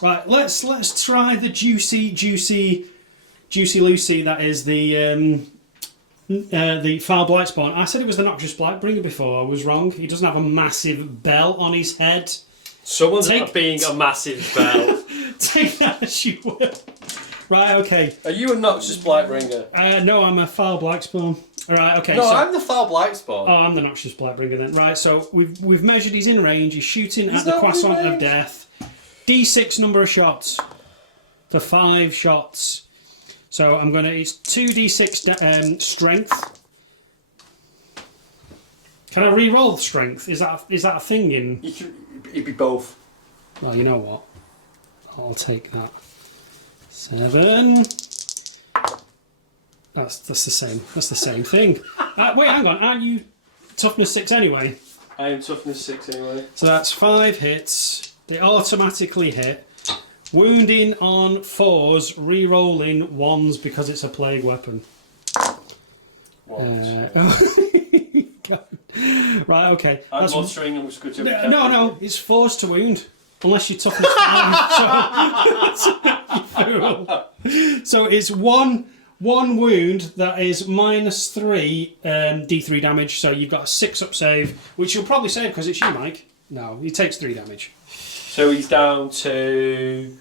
Right, let's try the juicy Lucy, that is the Foul Blightspawn. I said it was the Noxious Blightbringer before, I was wrong. He doesn't have a massive bell on his head. Someone's being a massive bell. Take that as you will. Right, okay. Are you a Noxious Blightbringer? No, I'm a Foul Blightspawn. All right, okay. No, so, I'm the foul blight spawn. Oh, I'm the noxious Blightbringer then. Right, so we've measured. He's in range. He's shooting He's at the not croissant in of range. death. D6 number of shots for 5 shots. So I'm gonna. It's 2d6 strength. Can I re-roll strength? Is that a thing in? It'd be both. Well, you know what? I'll take that. 7. That's the same. That's the same thing. Wait, hang on. Aren't you toughness 6 anyway? I am toughness 6 anyway. So that's 5 hits. They automatically hit. Wounding on 4s, re-rolling 1s because it's a plague weapon. Right, okay. I'm That's mustering and was good to no, it's 4s to wound. Unless you're toughness 5. So it's one wound that is -3 d3 damage. So you've got a 6-up save, which you'll probably save because it's you, Mike. No, he takes 3 damage. So he's down to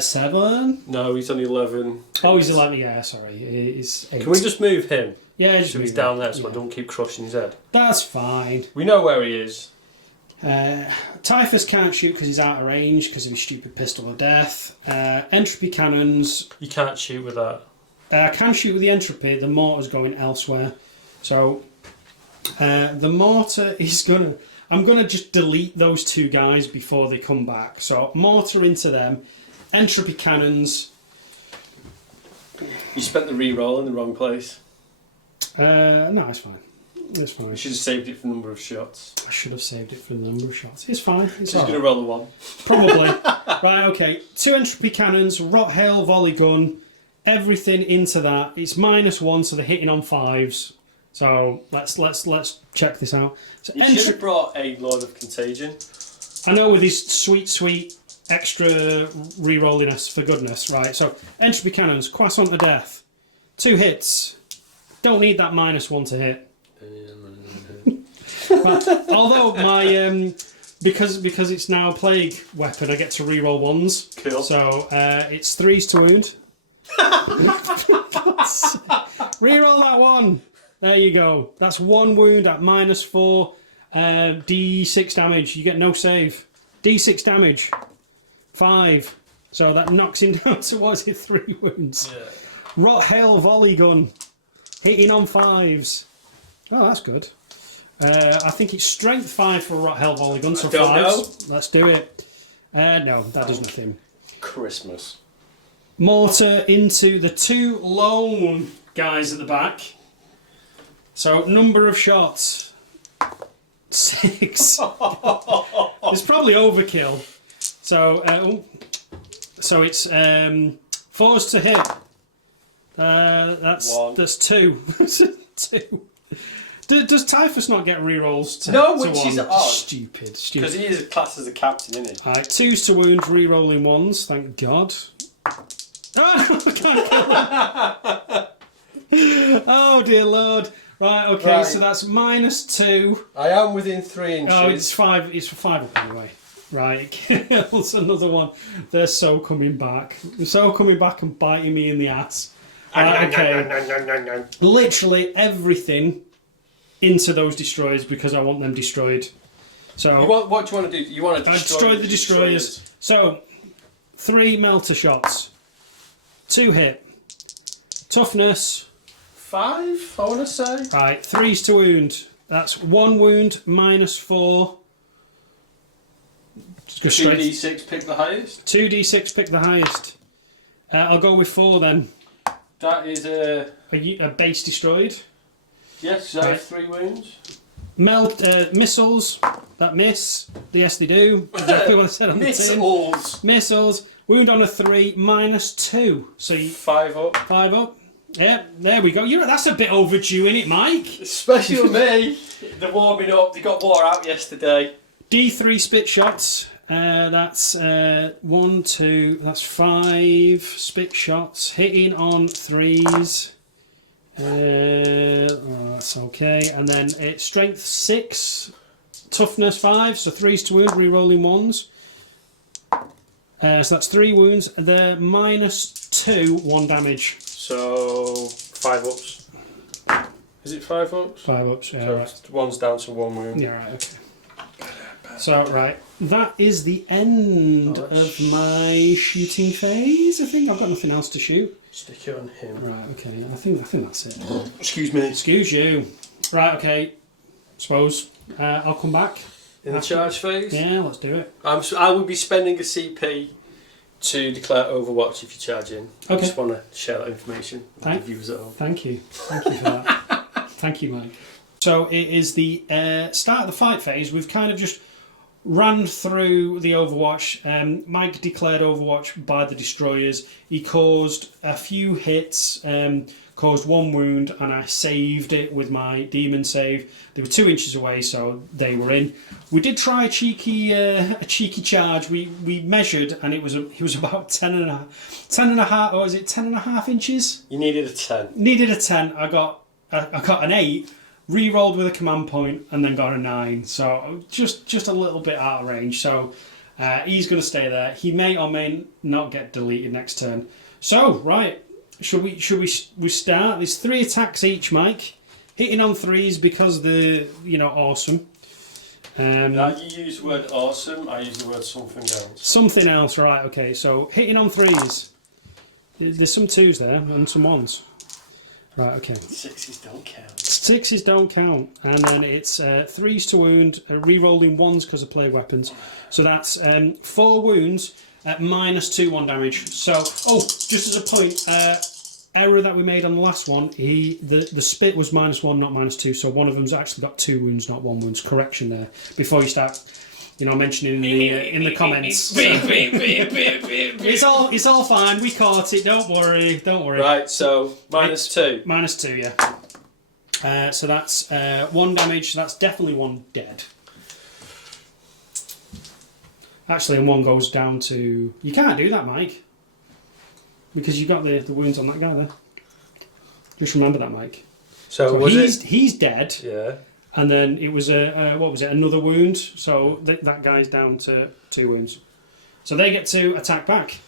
7. No, he's only 11. Oh, he's 11. Yeah, sorry, he's 8. Can we just move him? Yeah, just So he's move down him. there, so I Yeah. don't keep crushing his head. That's fine. We know where he is. Typhus can't shoot because he's out of range because of his stupid pistol of death. Entropy cannons. You can't shoot with that. I can shoot with the entropy. The mortar's going elsewhere. So the mortar is gonna. I'm gonna just delete those 2 guys before they come back. So mortar into them. Entropy cannons. You spent the re-roll in the wrong place. No, it's fine. It's fine. You should have saved it for number of shots. I should have saved it for the number of shots. It's fine. It's He's all going to right. roll a 1. Probably. Right, okay. 2 entropy cannons, rot hail volley gun, everything into that. It's -1, so they're hitting on 5s. So let's check this out. So You should have brought a Lord of Contagion. I know, with his sweet extra re-rolliness for goodness. Right, so entropy cannons, croissant to death. 2 hits. Don't need that -1 to hit. Right, although my because it's now a plague weapon, I get to re-roll 1s. Cool. So it's 3s to wound. Re-roll that 1. There you go. That's 1 wound at -4 d6 damage. You get no save. D6 damage. 5. So that knocks him down to, what is it, 3 wounds. Yeah. Rot hail volley gun. Hitting on 5s. Oh, that's good. I think it's strength 5 for Rot Hell Volley Gun, so 5s. Let's do it. No, that does nothing. Christmas. Mortar into the 2 lone guys at the back. So, number of shots. 6. It's probably overkill. So, it's 4s to hit. That's 2. 2. Does Typhus not get rerolls to No, to which 1? is odd. Stupid. Because he is classed as a captain, isn't he? Alright, 2s to wound, rerolling 1s, thank God. Ah, I can't kill him. Oh dear Lord. Right, okay, Right. so that's -2. I am within 3 inches. Oh, it's 5. It's for 5 up anyway. Right, it kills another one. They're so coming back. They're so coming back and biting me in the ass. Right, okay. Literally everything into those destroyers because I want them destroyed. So What do you want to do? You want to destroy the destroyers. So 3 melter shots. 2 hit. Toughness. 5, I want to say. Right, 3s to wound. That's 1 wound, -4. Just go straight. 2d6, pick the highest. 2d6, pick the highest. I'll go with 4 then. That is a... A base destroyed. Yes, so I Right. have 3 wounds. Missiles that miss. Yes, they do. Exactly what I said on the tin. Missiles. Missiles. Wound on a 3, -2. So you 5 up. 5 up. Yeah, there we go. That's a bit overdue, innit, Mike? Especially with me. They're warming up. They got wore out yesterday. D3 spit shots. That's 1, 2. That's 5 spit shots. Hitting on 3s. That's okay. And then it's strength 6, toughness 5. So 3s to wound, re-rolling 1s. So that's 3 wounds. They're -2, 1 damage. So 5 ups. Is it 5 ups? 5 ups, yeah. So Right. one's down to 1 wound. Yeah, right, okay. So, right, that is the end of my shooting phase. I think I've got nothing else to shoot. Stick it on him. Right, okay, I think that's it. Excuse me. Excuse you. Right, okay, suppose I'll come back. In the charge phase? Yeah, let's do it. I will be spending a CP to declare Overwatch if you charge in. I Okay. just want to share that information with the viewers at home. Thank you for that. Thank you, Mike. So it is the start of the fight phase. We've kind of just ran through the Overwatch. Mike declared Overwatch by the destroyers. He caused a few hits, caused 1 wound, and I saved it with my demon save. They were 2 inches away, so they were in. We did try a cheeky charge. We measured, and it was about 10.5, or was it 10.5 inches? You needed a 10. Needed a 10. I got an 8. Re-rolled with a command point and then got a 9, so just a little bit out of range. So he's going to stay there. He may or may not get deleted next turn. So right, should we start? There's 3 attacks each, Mike. Hitting on 3s because they're awesome. Now you use the word awesome. I use the word something else. Something else, right? Okay. So hitting on 3s. There's some 2s there and some 1s. Right, okay. 6s don't count. 6s don't count. And then it's 3s to wound, re-rolling 1s because of play weapons. So that's 4 wounds at -2 1 damage. So, just as a point, error that we made on the last one, the spit was -1, not -2. So one of them's actually got 2 wounds, not 1 wounds. Correction there. Before you start, mentioning in the comments. It's all fine. We caught it. Don't worry. Right. So -2. -2, yeah. So that's 1 damage. That's definitely 1 dead. Actually, and 1 goes down to. You can't do that, Mike, because you got the wounds on that guy there. Just remember that, Mike. So he's dead. Yeah. And then it was another wound. So that guy's down to 2 wounds. So they get to attack back.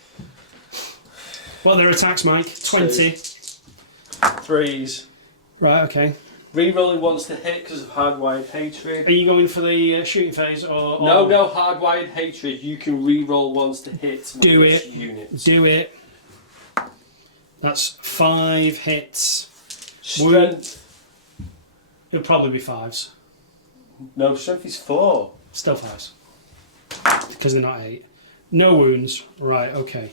What are their attacks, Mike? 20. 3s. Right. Okay. Re-rolling 1s to hit because of hardwired hatred. Are you going for the shooting phase or? No, hardwired hatred. You can re-roll 1s to hit. Do it. Units. Do it. That's 5 hits. Strength. It'll probably be 5s. No, strength is 4. Still 5s. Because they're not 8. No wounds. Right, okay.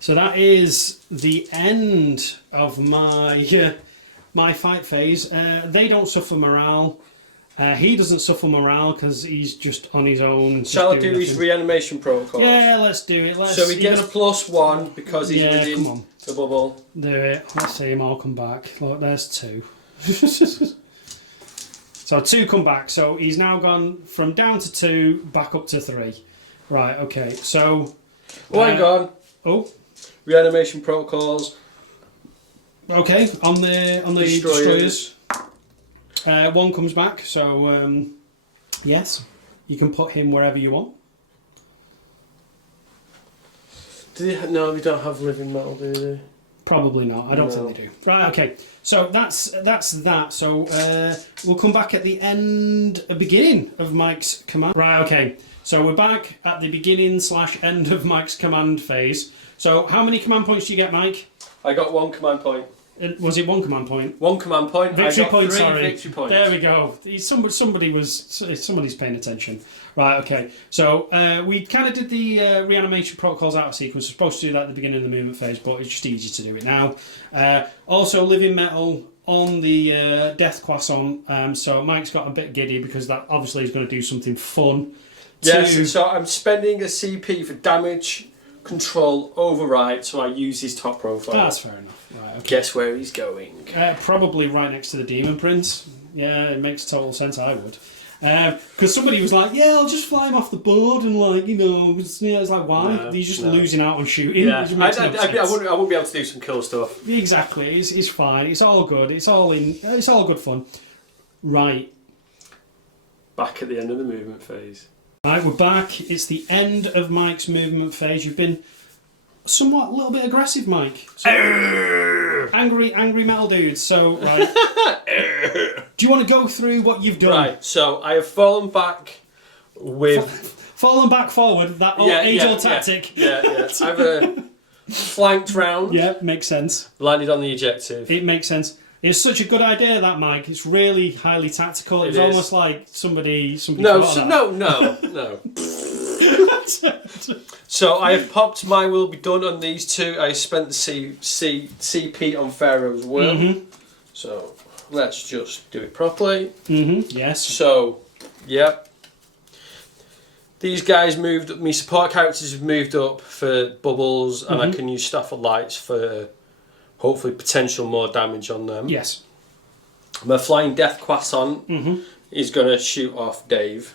So that is the end of my fight phase. They don't suffer morale. He doesn't suffer morale because he's just on his own. Shall I do his reanimation protocol? Yeah, let's do it. So he gets +1 because he's within the bubble. Do it. Let's see him all come back. Look, there's 2. So 2 come back. So he's now gone from down to 2 back up to 3. Right. Okay. So. Hang on. Oh. Reanimation protocols. Okay. On the destroyers. 1 comes back. So yes, you can put him wherever you want. No, we don't have living metal, do they? Probably not. I don't think they do. Right, okay. So that's that. So we'll come back at the beginning of Mike's command. Right, okay. So we're back at the beginning/end of Mike's command phase. So how many command points do you get, Mike? I got 1 command point. Was it 1 command point? 1 command point. Victory point, 3 sorry. victory points. There we go. Somebody's paying attention. Right, okay. So we kind of did the reanimation protocols out of sequence. We're supposed to do that at the beginning of the movement phase, but it's just easier to do it now. Also, living metal on the death croissant. So Mike's got a bit giddy because that obviously is going to do something fun. Yes, so I'm spending a CP for damage control override, so I use his top profile. That's fair enough. Right, okay. Guess where he's going? Probably right next to the Demon Prince. Yeah, it makes total sense. I would. Because somebody was like, "Yeah, I'll just fly him off the board," and it's like, why? No, He's just losing out on shooting. Yeah, It just makes no sense. I wouldn't be able to do some cool stuff. Exactly. It's fine. It's all good. It's all good fun. Right. Back at the end of the movement phase. Right, we're back. It's the end of Mike's movement phase. You've been somewhat a little bit aggressive, Mike. So, angry metal dudes. So, right. Do you want to go through what you've done? Right, so I have fallen back with... Fallen back forward, that age-old tactic. Yeah. I've flanked round. Yeah, makes sense. Landed on the objective. It makes sense. It's such a good idea, that, Mike. It's really highly tactical. It's almost like somebody No. So I have popped my will be done on these two. I spent the CP on Pharaoh's will. Mm-hmm. So let's just do it properly. Mm-hmm. Yes. So, yep. These guys moved up. My support characters have moved up for bubbles, and I can use Staff of Lights for hopefully potential more damage on them. Yes. My Flying Death Croissant is going to shoot off Dave.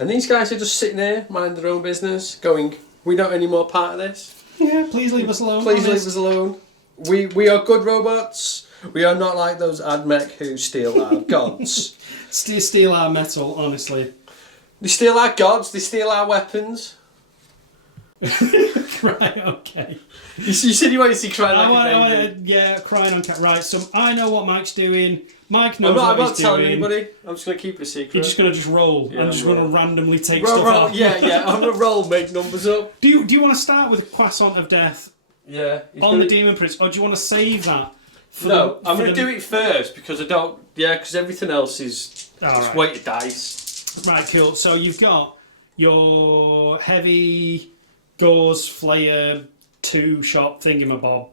And these guys are just sitting there, mind their own business, going, we don't any more part of this. Yeah, please leave us alone. Please leave us alone. We are good robots. We are not like those admech who steal our gods. Steal our metal, honestly. They steal our gods, they steal our weapons. Right, okay. You said you wanted to see crying like a baby. Yeah, crying on cat. Right, so I know what Mike's doing. Mike knows I'm what not he's doing. telling anybody. I'm just going to keep it a secret. You're just going to roll. Yeah, I'm just going to randomly take roll, stuff roll. off. Yeah. I'm going to roll, make numbers up. Do you want to start with Croissant of Death Yeah. on the Demon Prince, or do you want to save that? I'm going to do it first because I don't... Yeah, because everything else is just weighted dice. Right, cool. So you've got your heavy Gauss Flayer 2-shot thingamabob.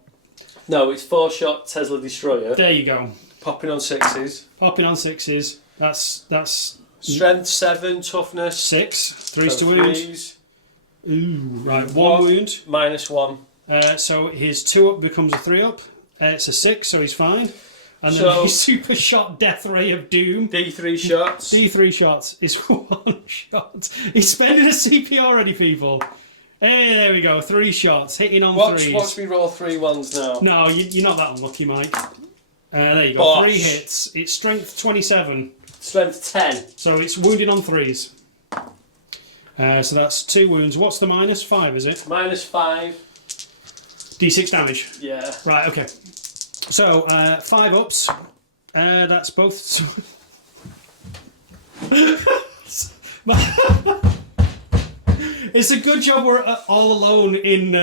No, it's 4-shot Tesla Destroyer. There you go. Popping on 6s. Popping on 6s. That's Strength 7, toughness 6. 3's so to wound. 3s. Ooh, right. 1 wound. -1. So his 2-up becomes a 3-up. It's a 6, so he's fine. And then So- his super shot Death Ray of Doom. D3 shots. D3 shots is 1 shot. He's spending a CP already, people. Hey, there we go. 3 shots. Hitting on 3s. Watch me roll 3 ones now. No, you're not that unlucky, Mike. There you go. Bosh. 3 hits. It's strength 27. Strength 10. So it's wounded on 3s. So that's 2 wounds. What's the minus? 5, is it? -5. D6 damage. Yeah. Right, okay. So, 5 ups. That's both... It's a good job we're all alone in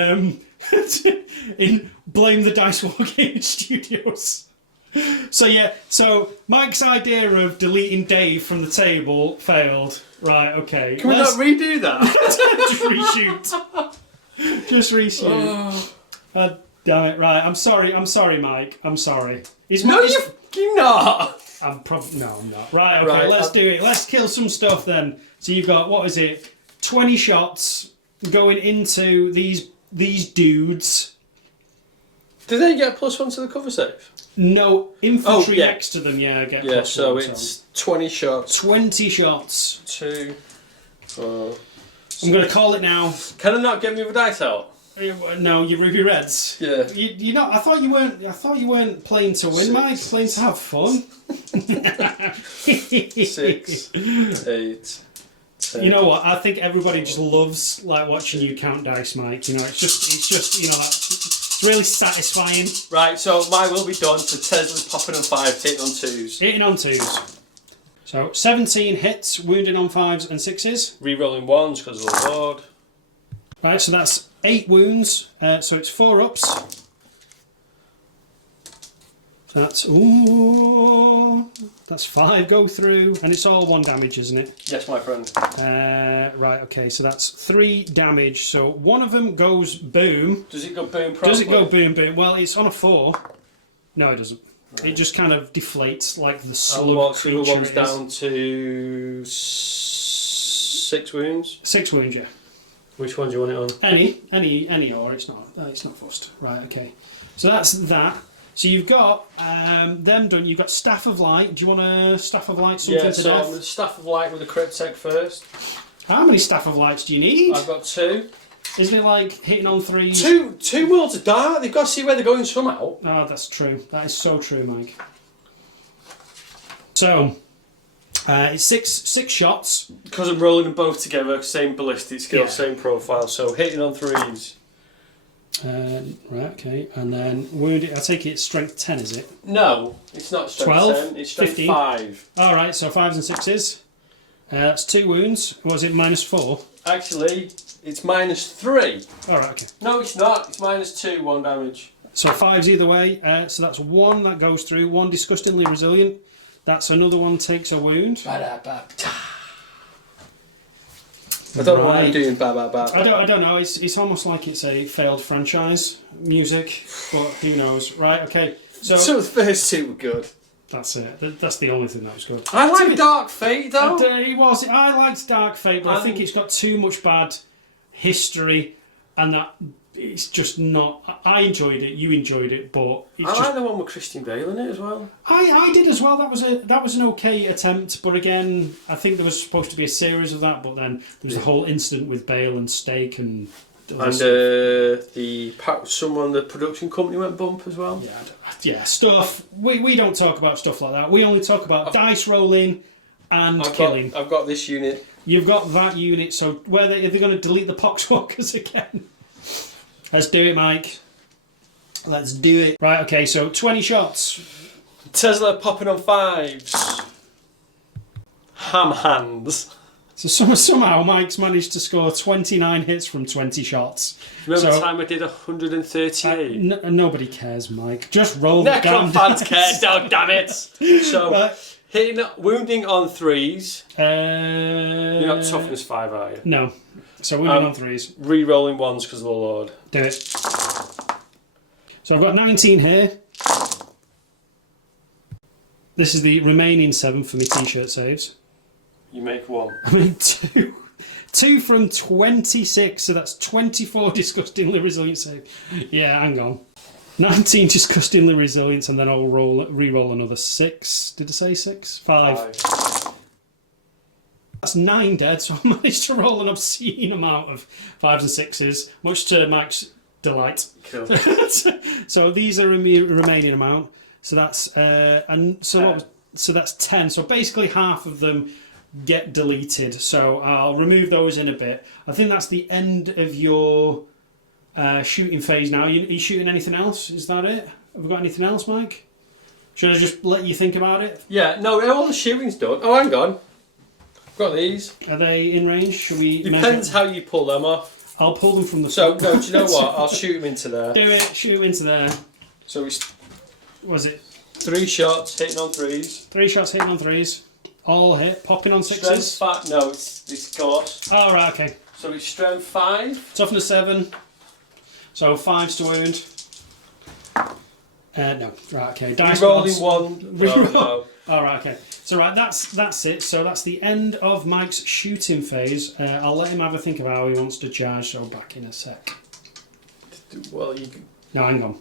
in Blame the Dice Wargaming Studios. So Mike's idea of deleting Dave from the table failed. Right, okay. Can we not redo that? Just reshoot. Oh. Damn it! Right, I'm sorry, Mike. I'm sorry. You're not. I'm probably no, I'm not. Right, okay. Let's do it. Let's kill some stuff then. So you've got what is it? 20 shots going into these dudes. Do they get +1 to the cover save? No, infantry next to them. Yeah, get yeah. +1, So it's 20 shots. 20 shots. 2, 4. I'm going to call it now. Can I not get me the dice out? No, you Ruby Reds. Yeah. You know, I thought you weren't playing to win, 6. Mike. Playing to have fun. 6, 8. 10. You know what? I think everybody just loves watching you count dice, Mike. You know, it's just it's really satisfying. Right. So my will be done. So Tesla's popping on 5, hitting on 2s. Hitting on 2s. So 17 hits, wounding on 5s and 6s. Rerolling 1s because of the Lord. Right. So that's 8 wounds. So it's 4 ups. That's 5 go through, and it's all 1 damage, isn't it? Yes, my friend. Right, okay, so that's 3 damage. So one of them goes boom. Does it go boom properly? Does it go boom, boom? Well, it's on a 4. No, it doesn't. Right. It just kind of deflates like the slug creature. The one's down to 6 wounds. 6 wounds, yeah. Which one do you want it on? Any, or it's not fussed. Right, okay. So that's that. So you've got them done. You've got Staff of Light. Do you want a Staff of Light something to death? So Staff of Light with a Cryptek first. How many Staff of Lights do you need? I've got 2. Isn't it like hitting on 3s? Two worlds of dart. They've got to see where they're going somehow. Oh, that's true. That is so true, Mike. So it's six shots. Because I'm rolling them both together, same ballistic skill, Yeah. same profile. So hitting on 3s. Right, okay. And then wounded, I take it strength 10, is it? No, it's not strength 12, 10, it's strength 15. 5. Alright, so 5s and 6s. That's 2 wounds. Was it -4? Actually, it's -3. Alright, okay. No, it's not. It's -2, 1 damage. So 5s either way. So that's 1 that goes through. 1 disgustingly resilient. That's another one takes a wound. I don't know what I'm doing. I don't know. It's almost like it's a failed franchise music, but who knows? Right? Okay. So the first 2 were good. that's it. That's the only thing that was good. I like Dark Fate though. I liked Dark Fate, but I think it's got too much bad history, and that it's just not. I enjoyed it. You enjoyed it, but it's I like the one with Christian Bale in it as well. I did as well. That was an okay attempt, but again, I think there was supposed to be a series of that, but then there was the whole incident with Bale and Stake and the production company went bump as well. Yeah, stuff. We don't talk about stuff like that. We only talk about dice rolling and killing. I've got this unit. You've got that unit. So are they going to delete the Poxwalkers again? Let's do it, Mike. Let's do it. Right, okay, so 20 shots. Tesla popping on 5s. Ham hands. So somehow Mike's managed to score 29 hits from 20 shots. Remember the time I did 138? Nobody cares, Mike. Just roll the Necron fans care, don't damn it! So, right. Wounding on 3s. You're not toughness 5, are you? No. So wounding on 3s. Re-rolling 1s because of the Lord. Do it. So I've got 19 here. This is the remaining 7 for my t-shirt saves. You make 1. I mean 2. 2 from 26, so that's 24 disgustingly resilient save. Yeah, hang on. 19 disgustingly resilient, and then I'll re-roll another 6. Did I say 6? 5. That's 9 dead, so I managed to roll an obscene amount of 5s and 6s, much to Mike's delight. Cool. So these are remaining amount. So that's so that's 10. So basically half of them get deleted. So I'll remove those in a bit. I think that's the end of your shooting phase now. Are you shooting anything else? Is that it? Have we got anything else, Mike? Should I just let you think about it? Yeah, no, all the shooting's done. Oh, hang on. I've got these. Are they in range? Should we? Depends how you pull them off. I'll pull them from the. So no, do you know what? I'll shoot them into there. Do it. Shoot them into there. So it's. Was it 3 shots hitting on 3s. 3 shots hitting on 3s. All hit. Popping on 6s. No, it's Gauss. Oh right, okay. So it's strength 5. Toughness 7. So 5s to wound. No, right, okay. Dice rolling mods. 1. No. All right, okay. So right, that's it. So that's the end of Mike's shooting phase. I'll let him have a think of how he wants to charge. So back in a sec. Well, you. No, hang on.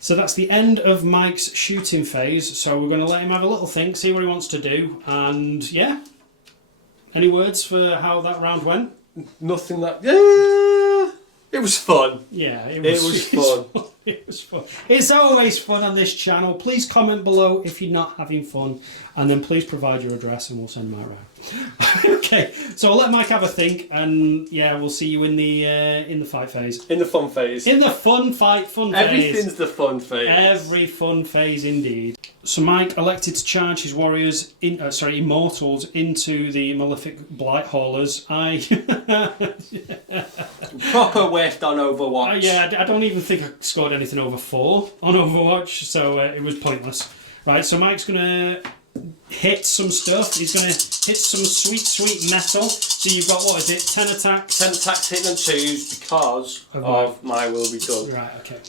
So that's the end of Mike's shooting phase. So we're going to let him have a little think, see what he wants to do, and yeah. Any words for how that round went? Nothing that. Yeah, it was fun. Yeah, it was fun. It was fun. It's always fun on this channel. Please comment below if you're not having fun, and then please provide your address and we'll send Mike round. Okay, so I'll let Mike have a think, and yeah, we'll see you in the fight phase. In the fun phase. In the fun phase. Everything's the fun phase. Every fun phase indeed. So Mike elected to charge his warriors, Immortals, into the malefic blight haulers. Proper whiffed on Overwatch. Yeah, I don't even think I scored anything over 4 on Overwatch, so it was pointless. Right, so Mike's going to hit some stuff. He's going to hit some sweet metal. So you've got, what is it, 10 attacks? 10 attacks hitting on 2s because of my will be done. Right, okay.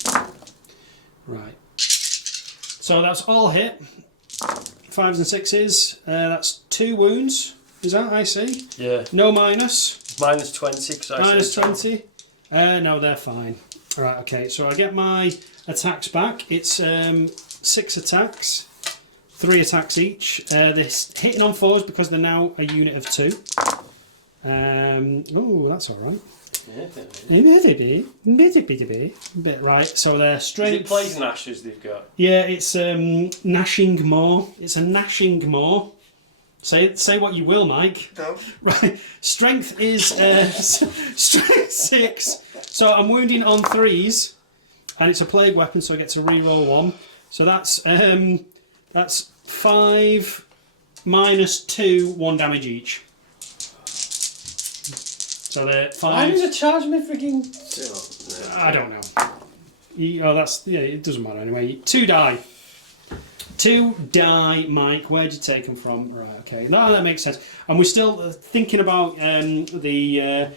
Right. So that's all hit. 5s and 6s. That's 2 wounds. Is that, I see? Yeah. No minus. Minus 20 because I minus said 20. No, they're fine. Right, okay. So I get my attacks back. It's 6 attacks. 3 attacks each. They're hitting on 4s because they're now a unit of 2. Oh, that's alright. Bit right, so they're strength. Is it Poison Ashes they've got? Yeah, it's Gnashing Maw. It's a Gnashing Maw. Say what you will, Mike. No. Right. Strength is strength 6. So I'm wounding on 3s, and it's a plague weapon, so I get to reroll 1. So that's 5 minus 2, 1 damage each. So they're 5. Why did it charge me freaking? I don't know. It doesn't matter anyway. 2 die. 2 die, Mike. Where'd you take them from? Right, okay. No, that makes sense. And we're still thinking about the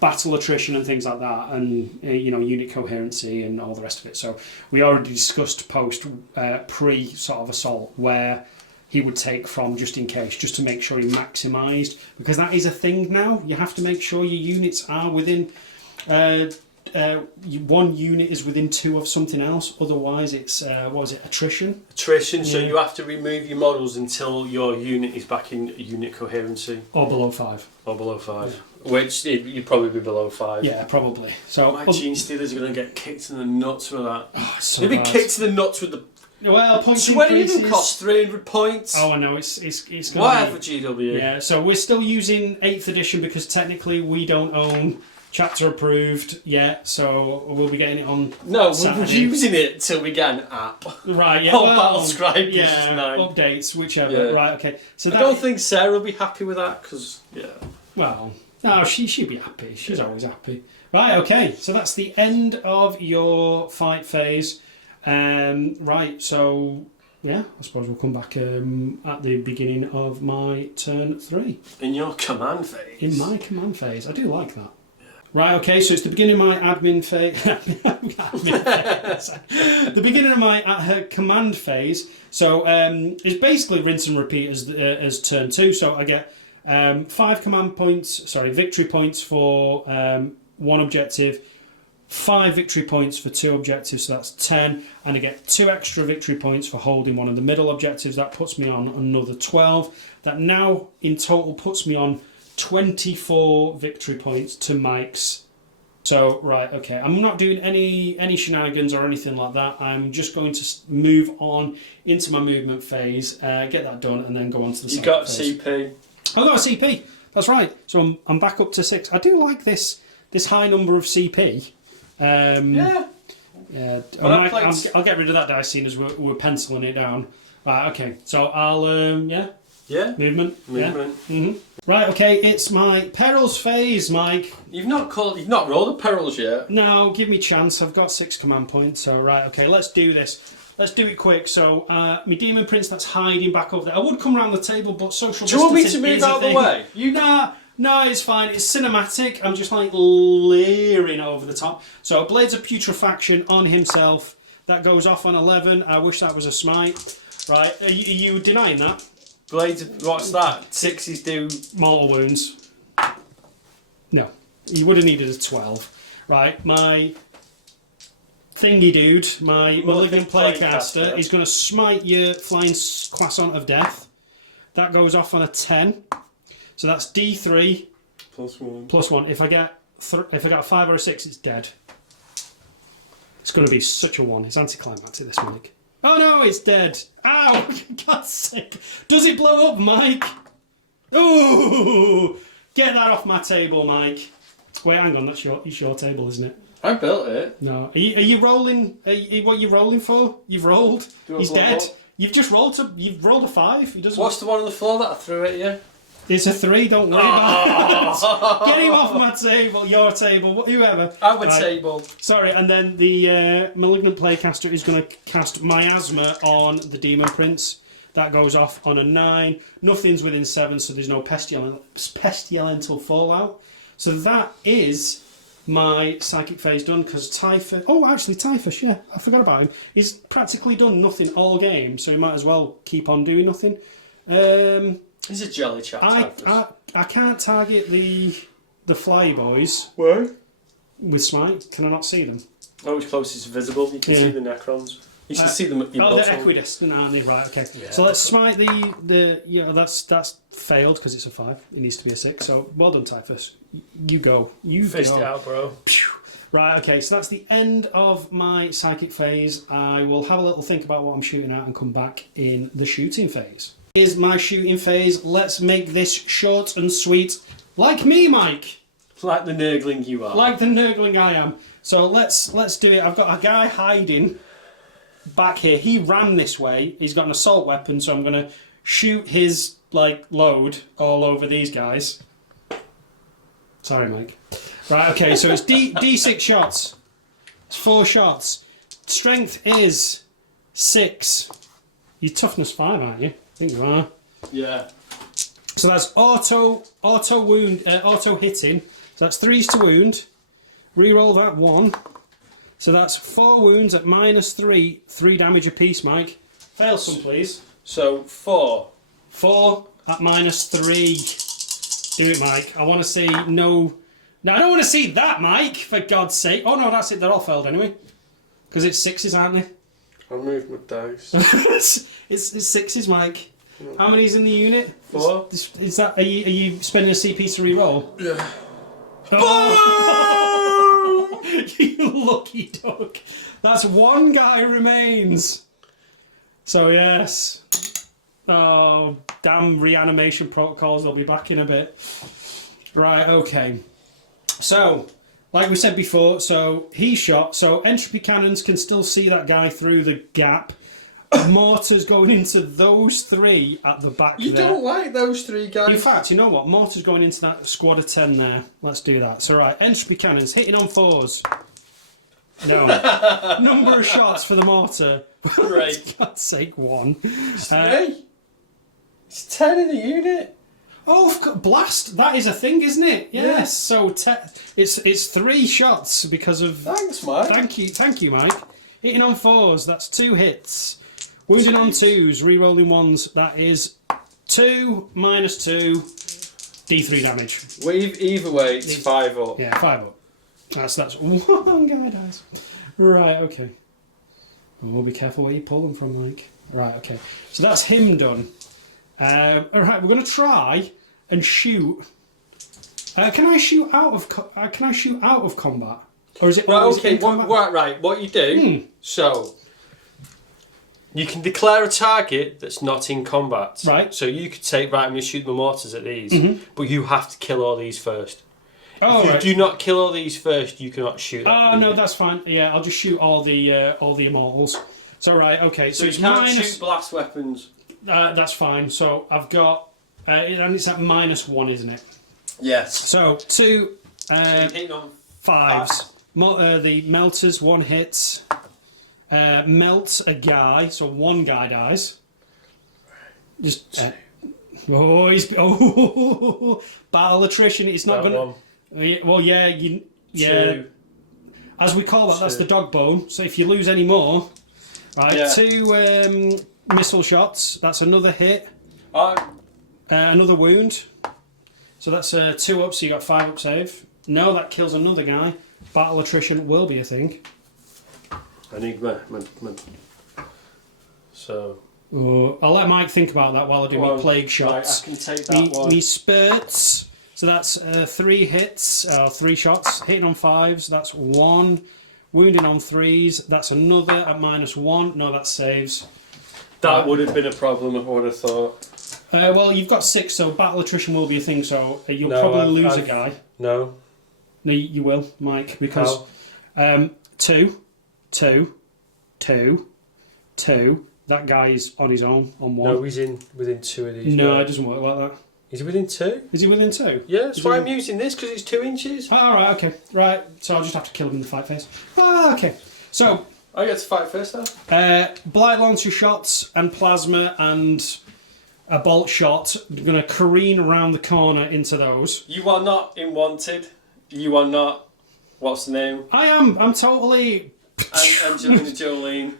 battle attrition and things like that, and unit coherency and all the rest of it. So we already discussed pre sort of assault where he would take from just in case, just to make sure he maximised, because that is a thing now. You have to make sure your units are within. One unit is within 2 of something else, otherwise it's attrition. Attrition, so you have to remove your models until your unit is back in unit coherency. Or below 5. Yeah. Which you'd probably be below 5. Yeah, probably. So my Gene Stealers are going to get kicked in the nuts for that. Oh, so they'll be kicked in the nuts with the. Well, points So what increases. even cost 300 points? Oh, I know, it's going Whatever, GW. Yeah, so we're still using 8th edition because technically we don't own chapter approved yet, so we'll be getting it on Saturday. We're using it till we get an app. Right, yeah. Battle Scribe yeah, 9. updates, whichever. Yeah. Right, okay. So I don't think Sarah will be happy with that, because, well, no, she'll be happy. She's always happy. Right, okay. So that's the end of your fight phase. Right, so yeah, I suppose we'll come back at the beginning of my turn 3. In your command phase. In my command phase. I do like that. Right, okay, so it's the beginning of my admin phase. The beginning of my command phase. So it's basically rinse and repeat as turn 2. So I get 5 victory points for 1 objective, 5 victory points for 2 objectives, so that's 10, and I get 2 extra victory points for holding one of the middle objectives. That puts me on another 12. That now in total puts me on 24 victory points to Mike's. So, right, okay, I'm not doing any shenanigans or anything like that. I'm just going to move on into my movement phase, get that done, and then go on to the You second got phase. CP. I got a CP, that's right. So I'm back up to 6. I do like this high number of CP. Yeah, I'll get rid of that dice scene as we're penciling it down. Right, okay, so I'll, movement. Yeah. Mm-hmm. Right, okay, it's my perils phase, Mike. You've not rolled the perils yet. No, give me a chance. I've got 6 command points. So right, okay, let's do this. Let's do it quick. So my demon prince that's hiding back over there. I would come around the table, but social distancing. Do you want me to is move out of the way? No, it's fine. It's cinematic. I'm just like leering over the top. So Blades of Putrefaction on himself. That goes off on 11. I wish that was a smite. Right, are you denying that? Blades of, what's that? 6s do mortal wounds. No, you would have needed a 12. Right, my thingy dude, my malignant playcaster, is going to smite your flying croissant of death. That goes off on a 10. So that's D3 plus 1. If I get a 5 or a 6, it's dead. It's going to be such a 1. It's anticlimactic, this, Mike. Oh no, it's dead. Ow! For God's sake. Does it blow up, Mike? Ooh! Get that off my table, Mike. Wait, hang on. It's your table, isn't it? I built it. No. Are you rolling? What are you rolling for? You've rolled. He's dead. You've just rolled. You've rolled a 5. He doesn't. What's the one on the floor that I threw at you? It's a 3. Don't worry about it. Get him off my table. Your table. Whoever. Our table. Sorry. And then the malignant playcaster is going to cast miasma on the demon prince. That goes off on a 9. Nothing's within 7, so there's no pestilential fallout. So that is my psychic phase done, because Typhus... Oh, actually, Typhus, yeah. I forgot about him. He's practically done nothing all game, so he might as well keep on doing nothing. He's a jelly chap, I can't target the fly boys. Why? With smite. Can I not see them? Oh, it's close. It's visible. You can see the Necrons. You can see them. They're equidistant, aren't they? Right. Okay. Yeah, so let's smite the. That's failed because it's a 5. It needs to be a 6. So well done, Typhus. You go. You fist it out, bro. Right. Okay. So that's the end of my psychic phase. I will have a little think about what I'm shooting at and come back in the shooting phase. Is my shooting phase. Let's make this short and sweet. Like me, Mike. Like the nurgling you are. Like the nurgling I am. So let's do it. I've got a guy hiding back here. He ran this way. He's got an assault weapon, so I'm going to shoot his load all over these guys. Sorry, Mike. Right, okay, so it's D6 shots. It's 4 shots. Strength is 6. You're toughness 5, aren't you? I think you are. Yeah. So that's auto wound, auto hitting. So that's 3s to wound. Reroll that 1. So that's 4 wounds at -3, 3 damage apiece, Mike. Fail some, please. So 4. 4 at -3. Do it, Mike. I want to see no. No, I don't want to see that, Mike. For God's sake. Oh no, that's it. They're all failed anyway. Because it's 6s, aren't they? I'll move my dice. it's 6s, Mike. How many's in the unit? 4. Is that? Are you spending a CP to reroll? Yeah. Oh! You lucky duck. That's 1 guy remains. So yes. Oh, damn reanimation protocols. They'll be back in a bit. Right, okay. So, like we said before, so he shot. So entropy cannons can still see that guy through the gap. Mortars going into those 3 at the back You there. don't like those 3 guys. In fact, you know what? Mortars going into that squad of 10 there. Let's do that. So, right, entropy cannons hitting on 4s. No. Number of shots for the mortar. Great. For God's sake, 1. 3. It's 10 in the unit. Oh, blast! That is a thing, isn't it? Yes. Yeah. So it's 3 shots because of. Thanks, Mike. Thank you, Mike. Hitting on 4s. That's 2 hits. Wounding on 2s. Rerolling 1s. That is 2 minus 2. D3 damage. Well, either way, it's 5 up. Yeah, 5 up. That's 1 guy dies. Right. Okay. Oh, be careful where you pull them from, Mike. Right. Okay. So that's him done. All right, we're going to try and shoot. Can I shoot out of combat, or is it? Right. Is it Okay. in combat? Right. What you do? So you can declare a target that's not in combat. Right. So you could say, right, I'm going to shoot the mortars at these, but you have to kill all these first. Oh, if you right. do not kill all these first, you cannot shoot. Oh no, that's fine. Yeah, I'll just shoot all the immortals. So right, okay. So it's you can't minus. shoot blast weapons. That's fine. So I've got, and it's at -1, isn't it? Yes. So 2 Hitting on 5s. The melters 1 hits. Melts a guy, so 1 guy dies. Just battle attrition. It's not that gonna. one. Well, yeah, yeah. 2. As we call that, that's the dog bone. So if you lose any more, right? Yeah. 2 missile shots. That's another hit. Oh, Another wound. So that's 2 up. So you got 5 up save. No, that kills another guy. Battle attrition will be a thing. I need my. So. Oh, I'll let Mike think about that while I do my plague shots. Right, I can take that one. Me spurts. So that's 3 hits, 3 shots. Hitting on 5s, that's 1. Wounding on 3s, that's another at -1. No, that saves. That would have been a problem, I would have thought. Well, you've got 6, so battle attrition will be a thing, so you'll probably lose a guy. No. No, you will, Mike, because 2, 2, 2, 2. That guy is on his own, on 1. No, he's within 2 of these. No, it doesn't work like that. Is he within 2? Is he within 2? Yeah, that's why I'm using this, because it's 2 inches. Oh, right, okay. Right, so I'll just have to kill him in the fight phase. Ah, okay. So, I get to fight first, though. blight launcher shots and plasma and a bolt shot. You're going to careen around the corner into those. You are not in Wanted. You are not... What's the name? I am. I'm totally... Angelina Jolie.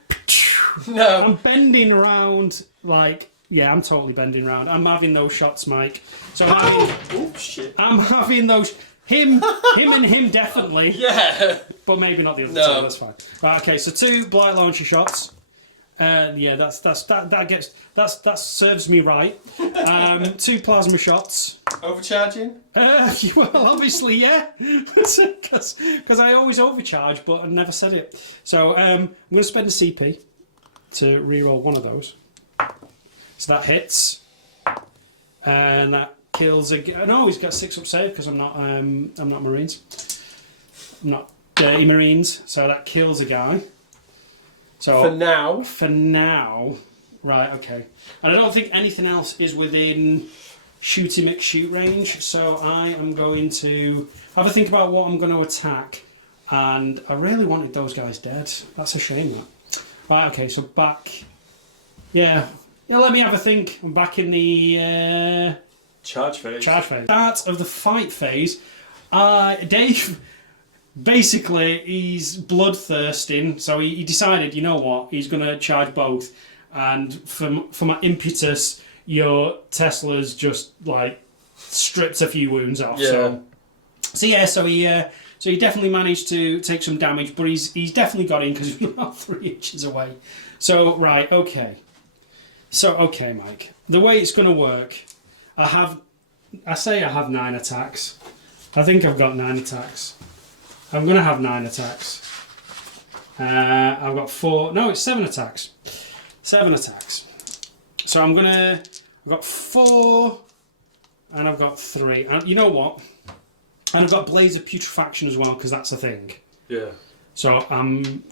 No. I'm bending around like... Yeah, I'm totally bending around. I'm having those shots, Mike. So Oh, shit. I'm having those... Him and him definitely. Yeah. But maybe not the other No. two. That's fine. Right, okay, so 2 blight launcher shots. Yeah, that serves me right. 2 plasma shots. Overcharging? Well, obviously, yeah, because I always overcharge, but I never said it. So I'm going to spend a CP to reroll one of those. So that hits, and that kills a. No, he's got 6 up save because I'm not Marines. I'm not dirty Marines, so that kills a guy. So For now, right? Okay, and I don't think anything else is within shooty McShoot range, so I am going to have a think about what I'm going to attack. And I really wanted those guys dead. That's a shame, that. Right, okay, so back. Yeah, let me have a think. I'm back in the charge phase. Start of the fight phase. Dave, basically, he's bloodthirsting, so he decided, you know what, he's going to charge both. And for my impetus, your Tesla's just, like, stripped a few wounds off. Yeah. So he definitely managed to take some damage, but he's definitely got in because he's about 3 inches away. So, right, okay. So, okay, Mike. The way it's going to work, I have 9 attacks. I think I've got 9 attacks. I'm going to have 9 attacks. I've got 4... No, it's 7 attacks. 7 attacks. So I've got 4, and I've got 3. And you know what? And I've got Blades of Putrefaction as well, because that's a thing. Yeah. So I'm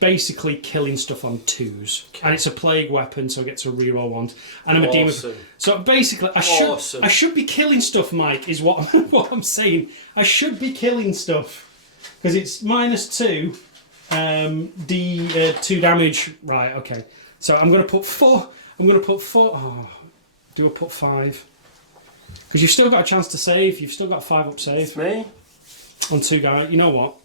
basically killing stuff on 2s. Okay. And it's a plague weapon, so I get to reroll 1s. And I'm a demon. So basically, I should be killing stuff, Mike, is what I'm saying. I should be killing stuff. Because it's -2, 2 damage. Right, okay. So I'm going to put 4. Oh, do I put 5? Because you've still got a chance to save. You've still got 5 up save. It's me. On 2 guys. You know what?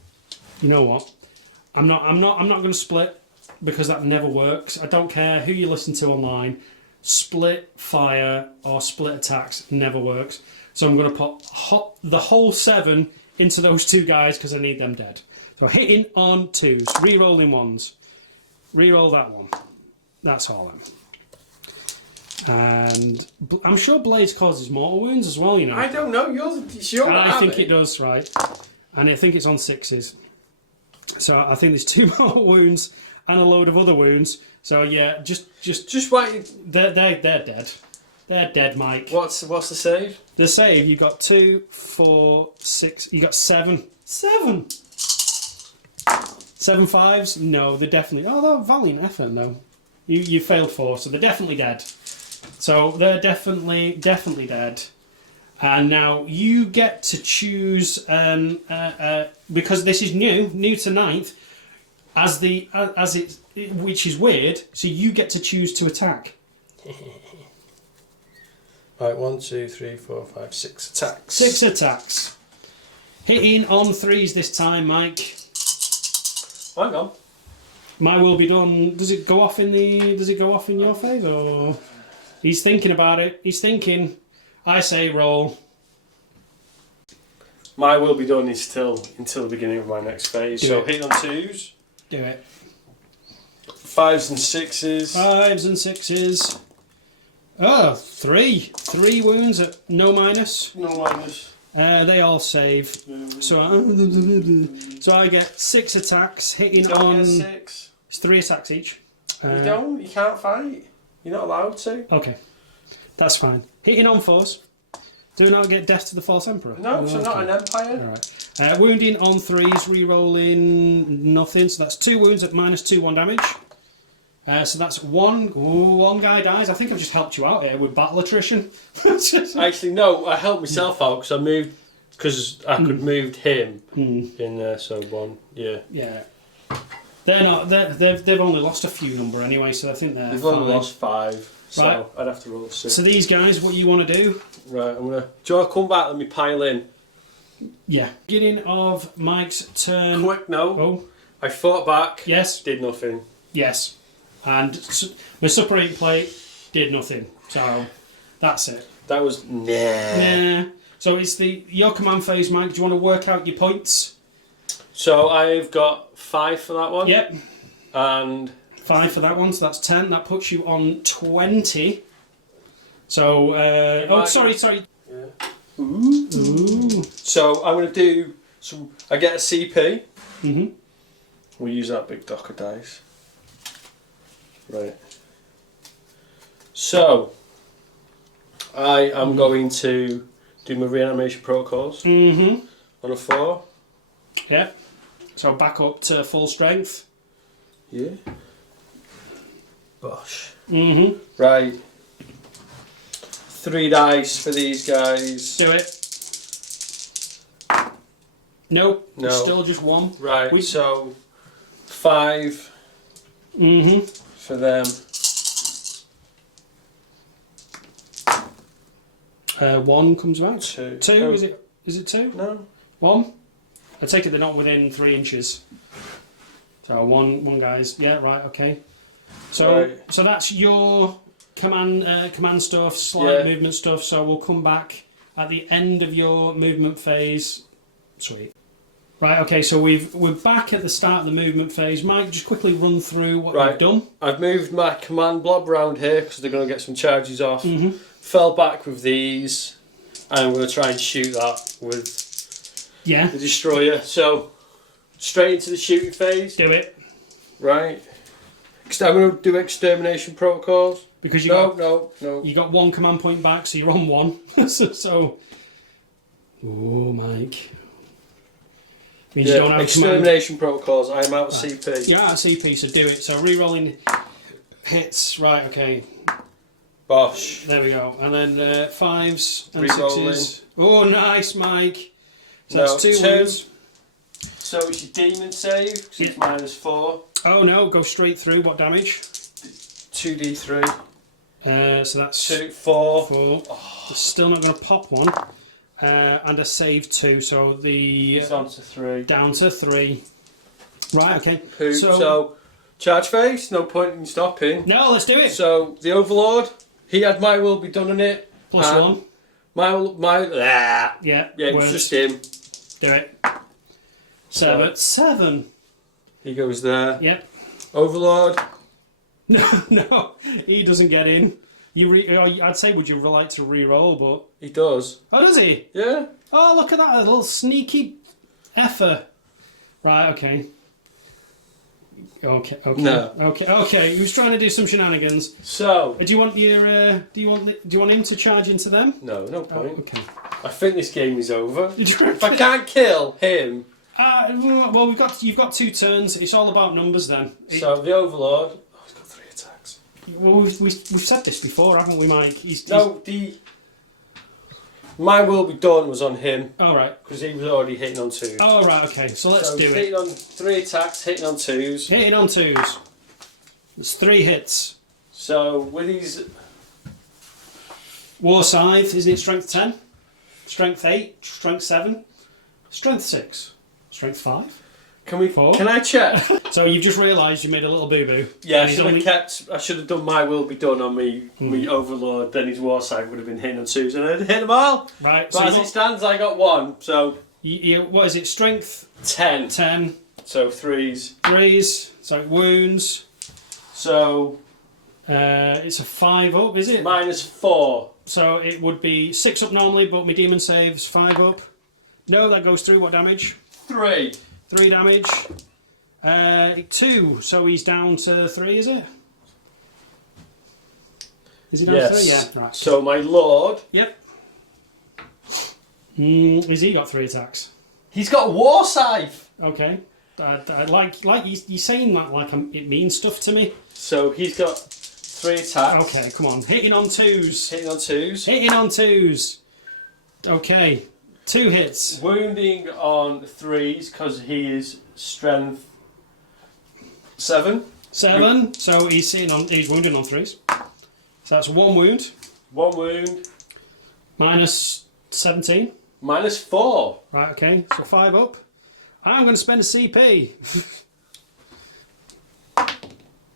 I'm not going to split because that never works. I don't care who you listen to online. Split fire or split attacks never works. So I'm going to put the whole 7 into those 2 guys because I need them dead. So hitting on 2s, re-rolling 1s. Re-roll that one. That's all then. And I'm sure Blades causes mortal wounds as well, you know. I don't know. It's your I think it does, right. And I think it's on 6s. So I think there's 2 mortal wounds and a load of other wounds. So yeah, just wait. They're dead. They're dead, Mike. What's the save? The save, you got 2, 4, 6. You got 7. 7 5s? No, they're definitely. Oh, they're valiant effort. No, you failed 4, so they're definitely dead. So they're definitely dead. And now you get to choose, because this is new to 9th, which is weird. So you get to choose to attack. Right, 1, 2, 3, 4, 5, 6 attacks. 6 attacks. Hitting on 3s this time, Mike. Hang on. My will be done. Does it go off in your favour, or he's thinking about it? He's thinking. I say roll. My will be done is still until the beginning of my next phase. Do so it. hit on 2s. Do it. 5s and 6s. 5s and 6s. Oh, 3 wounds at no minus. No minus. They all save. So I get 6 attacks hitting you don't on. Get 6. It's 3 attacks each. You don't. You can't fight. You're not allowed to. Okay, that's fine. Hitting on 4s. Do not get death to the false emperor. No, so not an empire. All right. Wounding on 3s, re-rolling nothing. So that's 2 wounds at -2, 1 damage. So that's one guy dies. I think I've just helped you out here with battle attrition. Actually, no, I helped myself out because I could move him in there. So 1, yeah. Yeah. They're not. They've only lost a few number anyway, so I think they've only lost 5. So right. I'd have to roll 6. So these guys, what you want to do? Right, I'm gonna. Do you want to come back? Let me pile in. Yeah. Beginning of Mike's turn. Quick note. Oh. I fought back. Yes. Did nothing. Yes. And my suppurating plate did nothing. So that's it. That was nah. So it's your command phase, Mike. Do you want to work out your points? So I've got 5 for that one. Yep. And 5 for that one, so that's 10. That puts you on 20. So, sorry. Yeah. Ooh. So I'm going to do some. I get a CP. Mm-hmm. We'll use that big dock of dice. Right. So, I am going to do my reanimation protocols on a 4. Yep. So back up to full strength. Yeah. Bosh. Mm-hmm. Right. 3 dice for these guys. Do it. Nope. No. Still just 1. Right. So 5 for them. 1 comes back. 2. 2. Oh. Is it 2? No. 1. I take it they're not within 3 inches. So one guys. Yeah. Right. Okay. So so that's your command stuff, slight movement stuff. So we'll come back at the end of your movement phase. Sweet. Right. Okay. So we're back at the start of the movement phase. Mike, just quickly run through what you've done. I've moved my command blob round here because they're going to get some charges off. Fell back with these, and I'm going to try and shoot that with the destroyer. So straight into the shooting phase. Do it. Right. I'm going to do extermination protocols. Because you You got 1 command point back, so you're on 1. so oh, Mike. Means you don't have extermination protocols. I am out of CP. You're out of CP, so do it. So re-rolling hits. Right. Okay. Bosh. There we go. And then 5s and Re-rolling. 6s. Oh, nice, Mike. So that's 2 wounds. So it's your demon save, because it's -4. Oh no, go straight through. What damage? 2d3. So that's 2, 4. 4. It's still not going to pop 1. And a save 2. So He's on to 3. down to 3. Right. Okay. Poop. So charge phase. No point in stopping. No, let's do it. So the Overlord. He had my will be done on it. +1. Yeah, it was words. just him. Do it. 7. He goes there. Yep. Overlord. No, he doesn't get in. I'd say, would you like to re-roll, but He does. oh, does he? Yeah. Oh, look at that, a little sneaky effort. Right, okay. Okay. No. Okay. He was trying to do some shenanigans. So. Do you want him to charge into them? No point. Oh, okay. I think this game is over. If If I can't kill him. Well, you've got 2 turns. It's all about numbers then. So the Overlord. Oh, he's got 3 attacks. Well, we've said this before, haven't we, Mike? My will be done was on him. All right. Because he was already hitting on 2s. Oh, right. Okay. So let's do it. Hitting on 3 attacks, hitting on 2s. Hitting on 2s. There's 3 hits. So with his Warscythe, isn't it strength 10? Strength 8? Strength 7? Strength 6? Strength 5? Can I check? So you've just realised you made a little boo-boo. Yeah, I should have done my will be done on me Overlord, then his Warscythe would have been hitting on 2s and I'd hit them all. Right. But as it stands, I got 1, so... what is it? Strength? 10. 10. So 3s. 3s. So wounds. So... it's a 5 up, is it? -4. So it would be 6 up normally, but my demon saves 5 up. No, that goes through. What damage? 3. 3 damage. 2. So he's down to 3, is it? Is he down to 3? Yeah. Right. So my Lord. Yep. Has he got 3 attacks? He's got Warscythe. Okay. Like you're saying that like it means stuff to me. So he's got 3 attacks. Okay, come on. Hitting on 2s. Hitting on 2s. Hitting on 2s. Okay. 2 hits. Wounding on 3s because he is strength 7. 7. So he's wounding on 3s. So that's 1 wound. 1 wound. -17. -4. Right, okay. So 5 up. I'm going to spend a CP.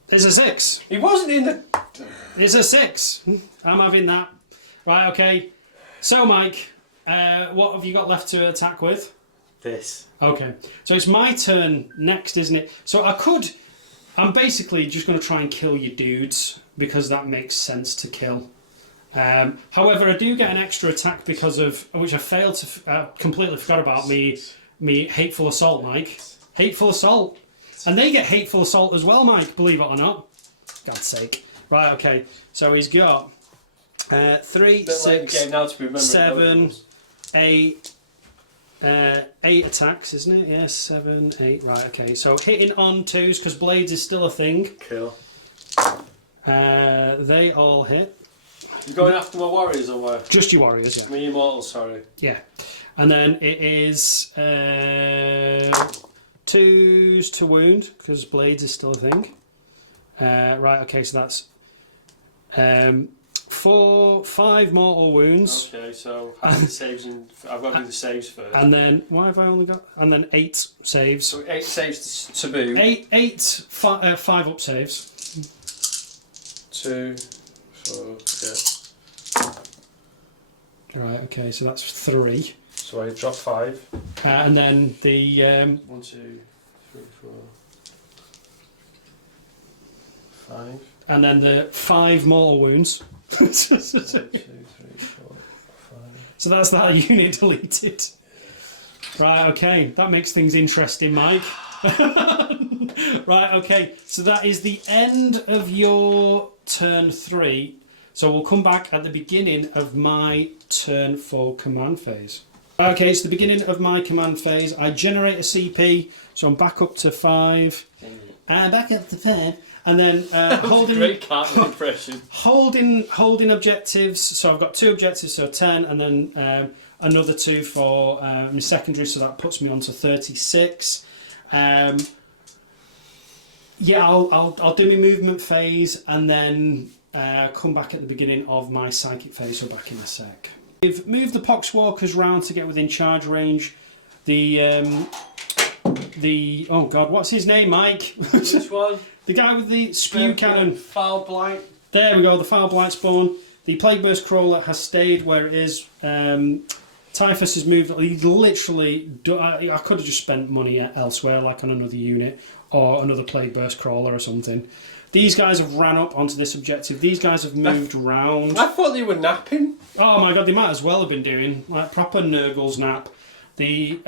There's a 6. He wasn't in the... There's a 6. I'm having that. Right, okay. So, Mike, what have you got left to attack with? This. Okay. So it's my turn next, isn't it? So I'm basically just going to try and kill your dudes because that makes sense to kill. However, I do get an extra attack because of... which I failed to... completely forgot about me Hateful Assault, Mike. Hateful Assault. And they get Hateful Assault as well, Mike, believe it or not. God's sake. Right, okay. So he's got 3, 6, now to be 7, 8. 8 attacks, isn't it? Yeah, 7, 8. Right, okay. So hitting on 2s because blades is still a thing. Cool. They all hit. You going after my warriors or what? Just your warriors, yeah. My immortals, sorry. Yeah. And then it is 2s to wound because blades is still a thing. Right, okay, so that's 5 mortal wounds. Okay, so how many saves? I've got to do the saves first. And then why have I only got? And then 8 saves. So 8 saves to boot. 5 up saves. 2, 4, yeah. Right, okay, so that's 3. So I drop 5. And then the 1, 2, 3, 4, 5. and then the 5 mortal wounds. 1, 2, 3, 4, 5. So that's that unit deleted. Right, okay, that makes things interesting, Mike. Right, okay, so that is the end of your turn 3. So we'll come back at the beginning of my turn 4 command phase. Okay, it's the beginning of my command phase. I generate a CP, so I'm back up to 5. Back up to 5. And then holding Great Cartman impression. holding objectives. So I've got 2 objectives, so 10, and then another 2 for my secondary. So that puts me on to 36. Yeah, I'll do my movement phase and then come back at the beginning of my psychic phase. So back in a sec. We've moved the Poxwalkers round to get within charge range. The oh god, what's his name, Mike? Which one? The guy with the spew cannon. Foul Blight. There we go, the Foul Blight spawn. The Plague Burst Crawler has stayed where it is. Typhus has moved. He literally... I could have just spent money elsewhere, like on another unit or another Plague Burst Crawler or something. These guys have ran up onto this objective. These guys have moved round. I thought they were napping. Oh my god, they might as well have been doing like proper Nurgle's nap. The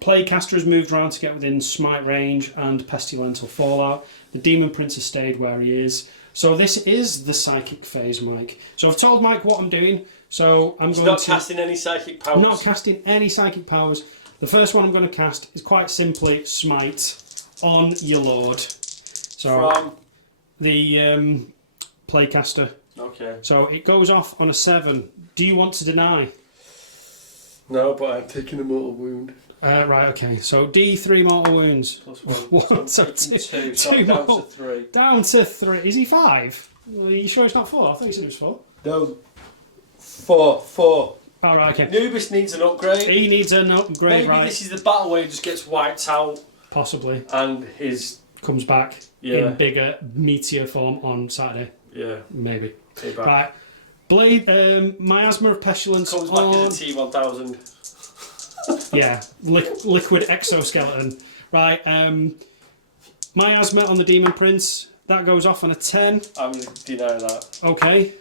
Plaguecaster has moved around to get within smite range and pestilential fallout. The Demon Prince has stayed where he is. So this is the psychic phase, Mike. So I've told Mike what I'm doing. So I'm going not to... casting any psychic powers. Not casting any psychic powers. The first one I'm going to cast is quite simply smite on your lord. So from the Plaguecaster. Okay. So it goes off on a 7. Do you want to deny? No, but I'm taking a mortal wound. Right, okay. So D3 mortal wounds. Plus 1. What? So So I'm taking 2. two So I'm down more. to 3. Down to 3. Is he 5? Are you sure it's not 4? I thought you said it was 4. No. 4. 4. Oh, right, okay. Nubis needs an upgrade. He needs an upgrade, Maybe right? this is the battle where he just gets wiped out Possibly. and his... Comes back in bigger meteor form on Saturday. Yeah. Maybe. Back. Right. Blade, Miasma of Pestilence Comes back on... in the T1000. Yeah, liquid exoskeleton. Right, Miasma on the Demon Prince. That goes off on a 10. I'm going to deny that. Okay.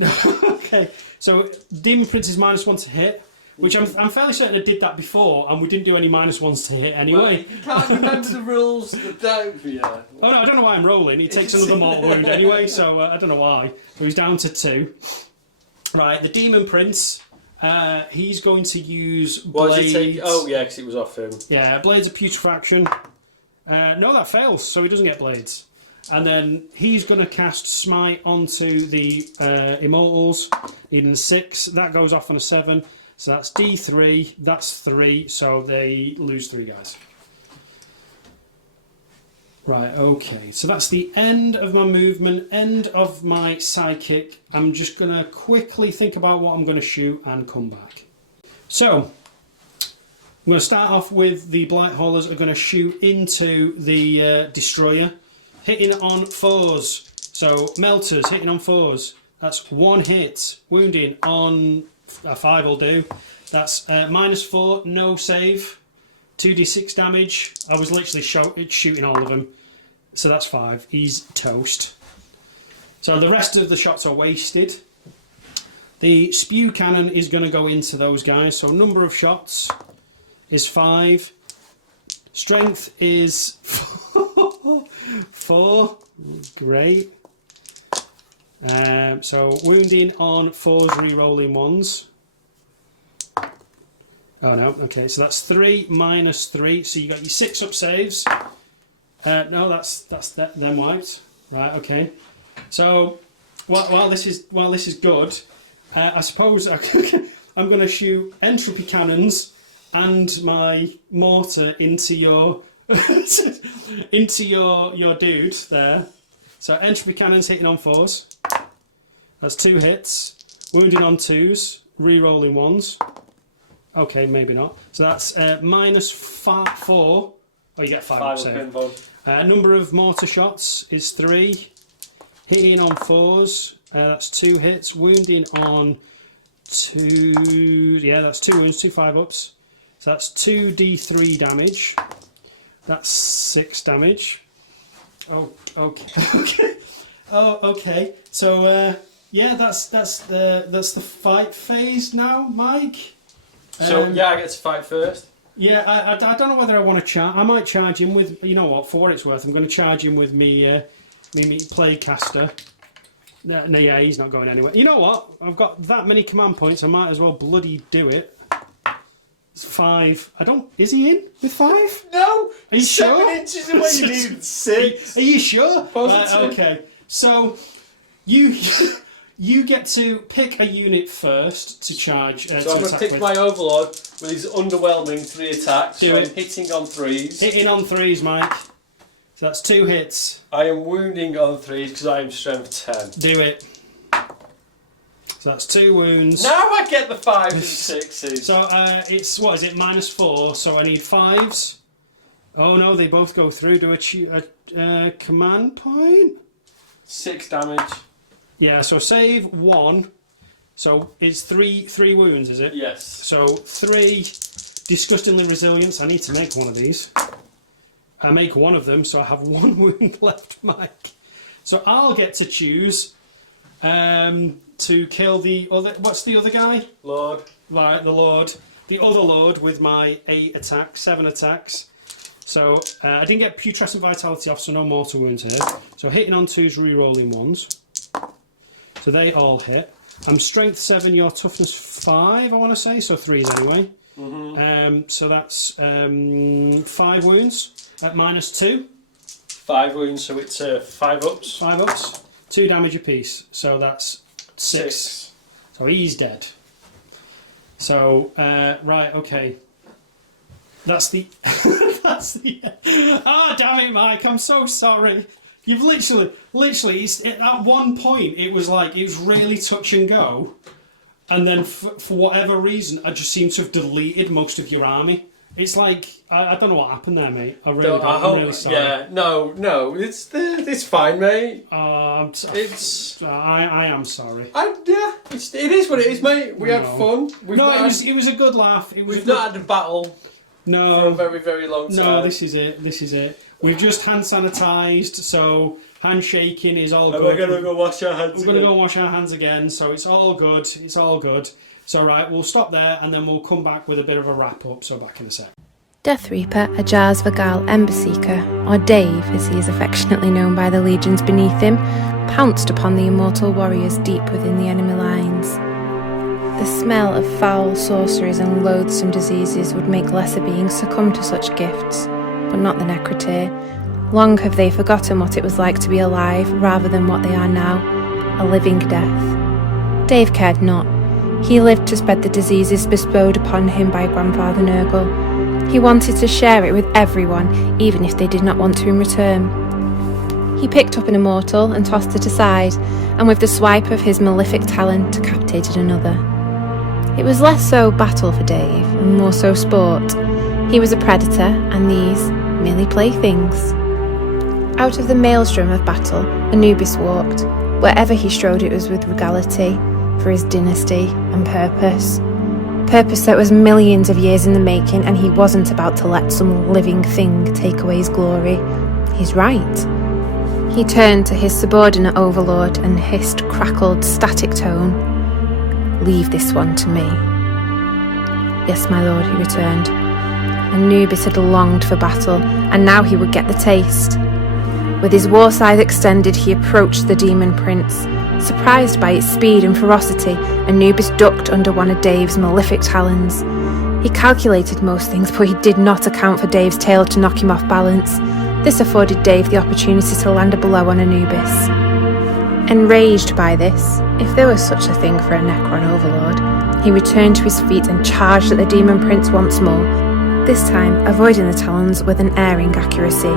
Okay. So Demon Prince is -1 to hit, which I'm fairly certain I did that before, and we didn't do any -1s to hit anyway. Well, you can't remember the rules that don't for you. Oh no, I don't know why I'm rolling. He takes another mortal wound anyway, so I don't know why. So he's down to 2. Right, the Demon Prince. He's going to use blades. What does he take? Oh yeah, because it was off him. Yeah, blades of putrefaction. No, that fails, so he doesn't get blades. And then he's going to cast smite onto the Immortals, needing a 6. That goes off on a 7. So that's D3. That's 3. So they lose 3 guys. Right, okay. So that's the end of my movement, end of my psychic. I'm just going to quickly think about what I'm going to shoot and come back. So, I'm going to start off with the Blight Haulers are going to shoot into the Destroyer, hitting on 4s. So, Melters hitting on 4s. That's 1 hit. Wounding on a 5 will do. That's -4, no save. 2d6 damage. I was literally shooting all of them. So that's 5. He's toast. So the rest of the shots are wasted. The spew cannon is going to go into those guys. So number of shots is 5. Strength is 4. Great. So wounding on 4s, re-rolling 1s. Oh no, okay, so that's 3 minus 3, so you got your 6 up saves. No, that's them wiped. Right, okay. So while this is good, I suppose I'm going to shoot entropy cannons and my mortar into your your dude there. So entropy cannons hitting on 4s. That's 2 hits. Wounding on 2s, re-rolling 1s. Okay, maybe not. So that's minus 4. Oh, you get 5 save. Number of mortar shots is 3. Hitting on 4s, that's 2 hits. Wounding on 2. Yeah, that's 2 wounds, 2 5-ups. So that's 2d3 damage. That's 6 damage. Oh, okay. Okay. Oh, okay. So yeah, that's the fight phase now, Mike. So yeah, I get to fight first. Yeah, I don't know whether I want to charge. I might charge him with, you know what, for what it's worth, I'm going to charge him with me Plaguecaster. No, yeah, he's not going anywhere. You know what? I've got that many command points. I might as well bloody do it. It's 5. I don't. Is he in with 5? No. Are you 7 sure? inches away. You need 6. Are you sure? Positive. Okay. So you get to pick a unit first to charge. So I'm going to pick my Overlord with his underwhelming 3 attacks. Do so it. I'm hitting on 3s. Hitting on 3s, Mike. So that's 2 hits. I am wounding on 3s because I am strength 10. Do it. So that's 2 wounds. Now I get the 5s and 6s. So it's, what is it, minus 4, so I need 5s. Oh no, they both go through. Do a command point? 6 damage. Yeah, so save 1. So it's 3 wounds, is it? Yes. So 3 disgustingly resilience. I need to make one of these. I make one of them, so I have 1 wound left, Mike. So I'll get to choose to kill the other. What's the other guy? Lord. Right, the Lord. The other Lord with my 8 attacks, 7 attacks. So I didn't get putrescent vitality off, so no mortal wounds here. So hitting on 2s, re-rolling 1s. So they all hit. I'm strength 7, your toughness 5, I want to say, so 3s anyway. Mm-hmm. So that's 5 wounds at minus 2. 5 wounds, so it's 5 ups. 5 ups. 2 damage apiece, so that's 6. So he's dead. So, right, okay. That's the... that's the... Ah, damn it, Mike, I'm so sorry. You've literally, at one point, it was like, it was really touch and go. And then, for whatever reason, I just seem to have deleted most of your army. It's like, I don't know what happened there, mate. I'm really sorry. Yeah, no, it's fine, mate. I am sorry. It is what it is, mate. We had fun. It was a good laugh. We've not had a battle for a very, very long time. No, this is it. We've just hand sanitised, so handshaking is all good. We're going to go wash our hands again. We're going to go wash our hands again, so it's all good. So right, we'll stop there and then we'll come back with a bit of a wrap up, so back in a sec. Death Reaper, Ajaz Vagal Ember Seeker, or Dave as he is affectionately known by the legions beneath him, pounced upon the immortal warriors deep within the enemy lines. The smell of foul sorceries and loathsome diseases would make lesser beings succumb to such gifts, but not the Necroteer. Long have they forgotten what it was like to be alive rather than what they are now, a living death. Dave cared not. He lived to spread the diseases bestowed upon him by Grandfather Nurgle. He wanted to share it with everyone, even if they did not want to in return. He picked up an Immortal and tossed it aside, and with the swipe of his malefic talon decapitated another. It was less so battle for Dave, and more so sport. He was a predator, and these merely playthings. Out of the maelstrom of battle, Anubis walked. Wherever he strode it was with regality, for his dynasty and purpose. Purpose that was millions of years in the making, and he wasn't about to let some living thing take away his glory. He's right. He turned to his subordinate Overlord and hissed crackled static tone, "Leave this one to me." "Yes, my lord," he returned. Anubis had longed for battle, and now he would get the taste. With his Warscythe extended, he approached the demon prince, Surprised by its speed and ferocity, Anubis ducked under one of Dave's malefic talons. He calculated most things, but he did not account for Dave's tail to knock him off balance. This afforded Dave the opportunity to land a blow on Anubis. Enraged by this, if there was such a thing for a Necron Overlord, he returned to his feet and charged at the Demon Prince once more, this time avoiding the talons with an erring accuracy.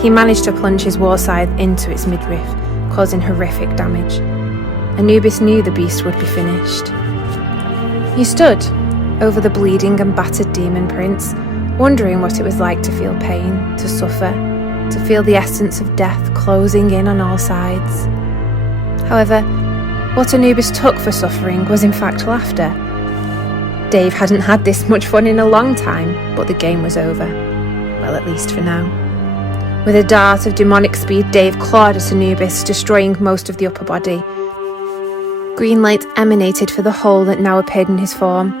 He managed to plunge his Warscythe into its midriff, causing horrific damage. Anubis knew the beast would be finished. He stood over the bleeding and battered Demon Prince, wondering what it was like to feel pain, to suffer, to feel the essence of death closing in on all sides. However, what Anubis took for suffering was in fact laughter. Dave hadn't had this much fun in a long time, but the game was over. Well, at least for now. With a dart of demonic speed, Dave clawed at Anubis, destroying most of the upper body. Green light emanated for the hole that now appeared in his form.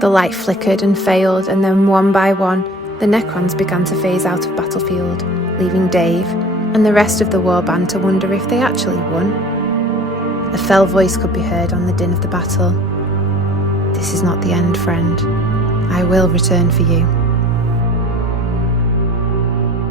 The light flickered and failed, and then one by one, the Necrons began to phase out of battlefield, leaving Dave and the rest of the warband to wonder if they actually won. A fell voice could be heard on the din of the battle. "This is not the end, friend. I will return for you."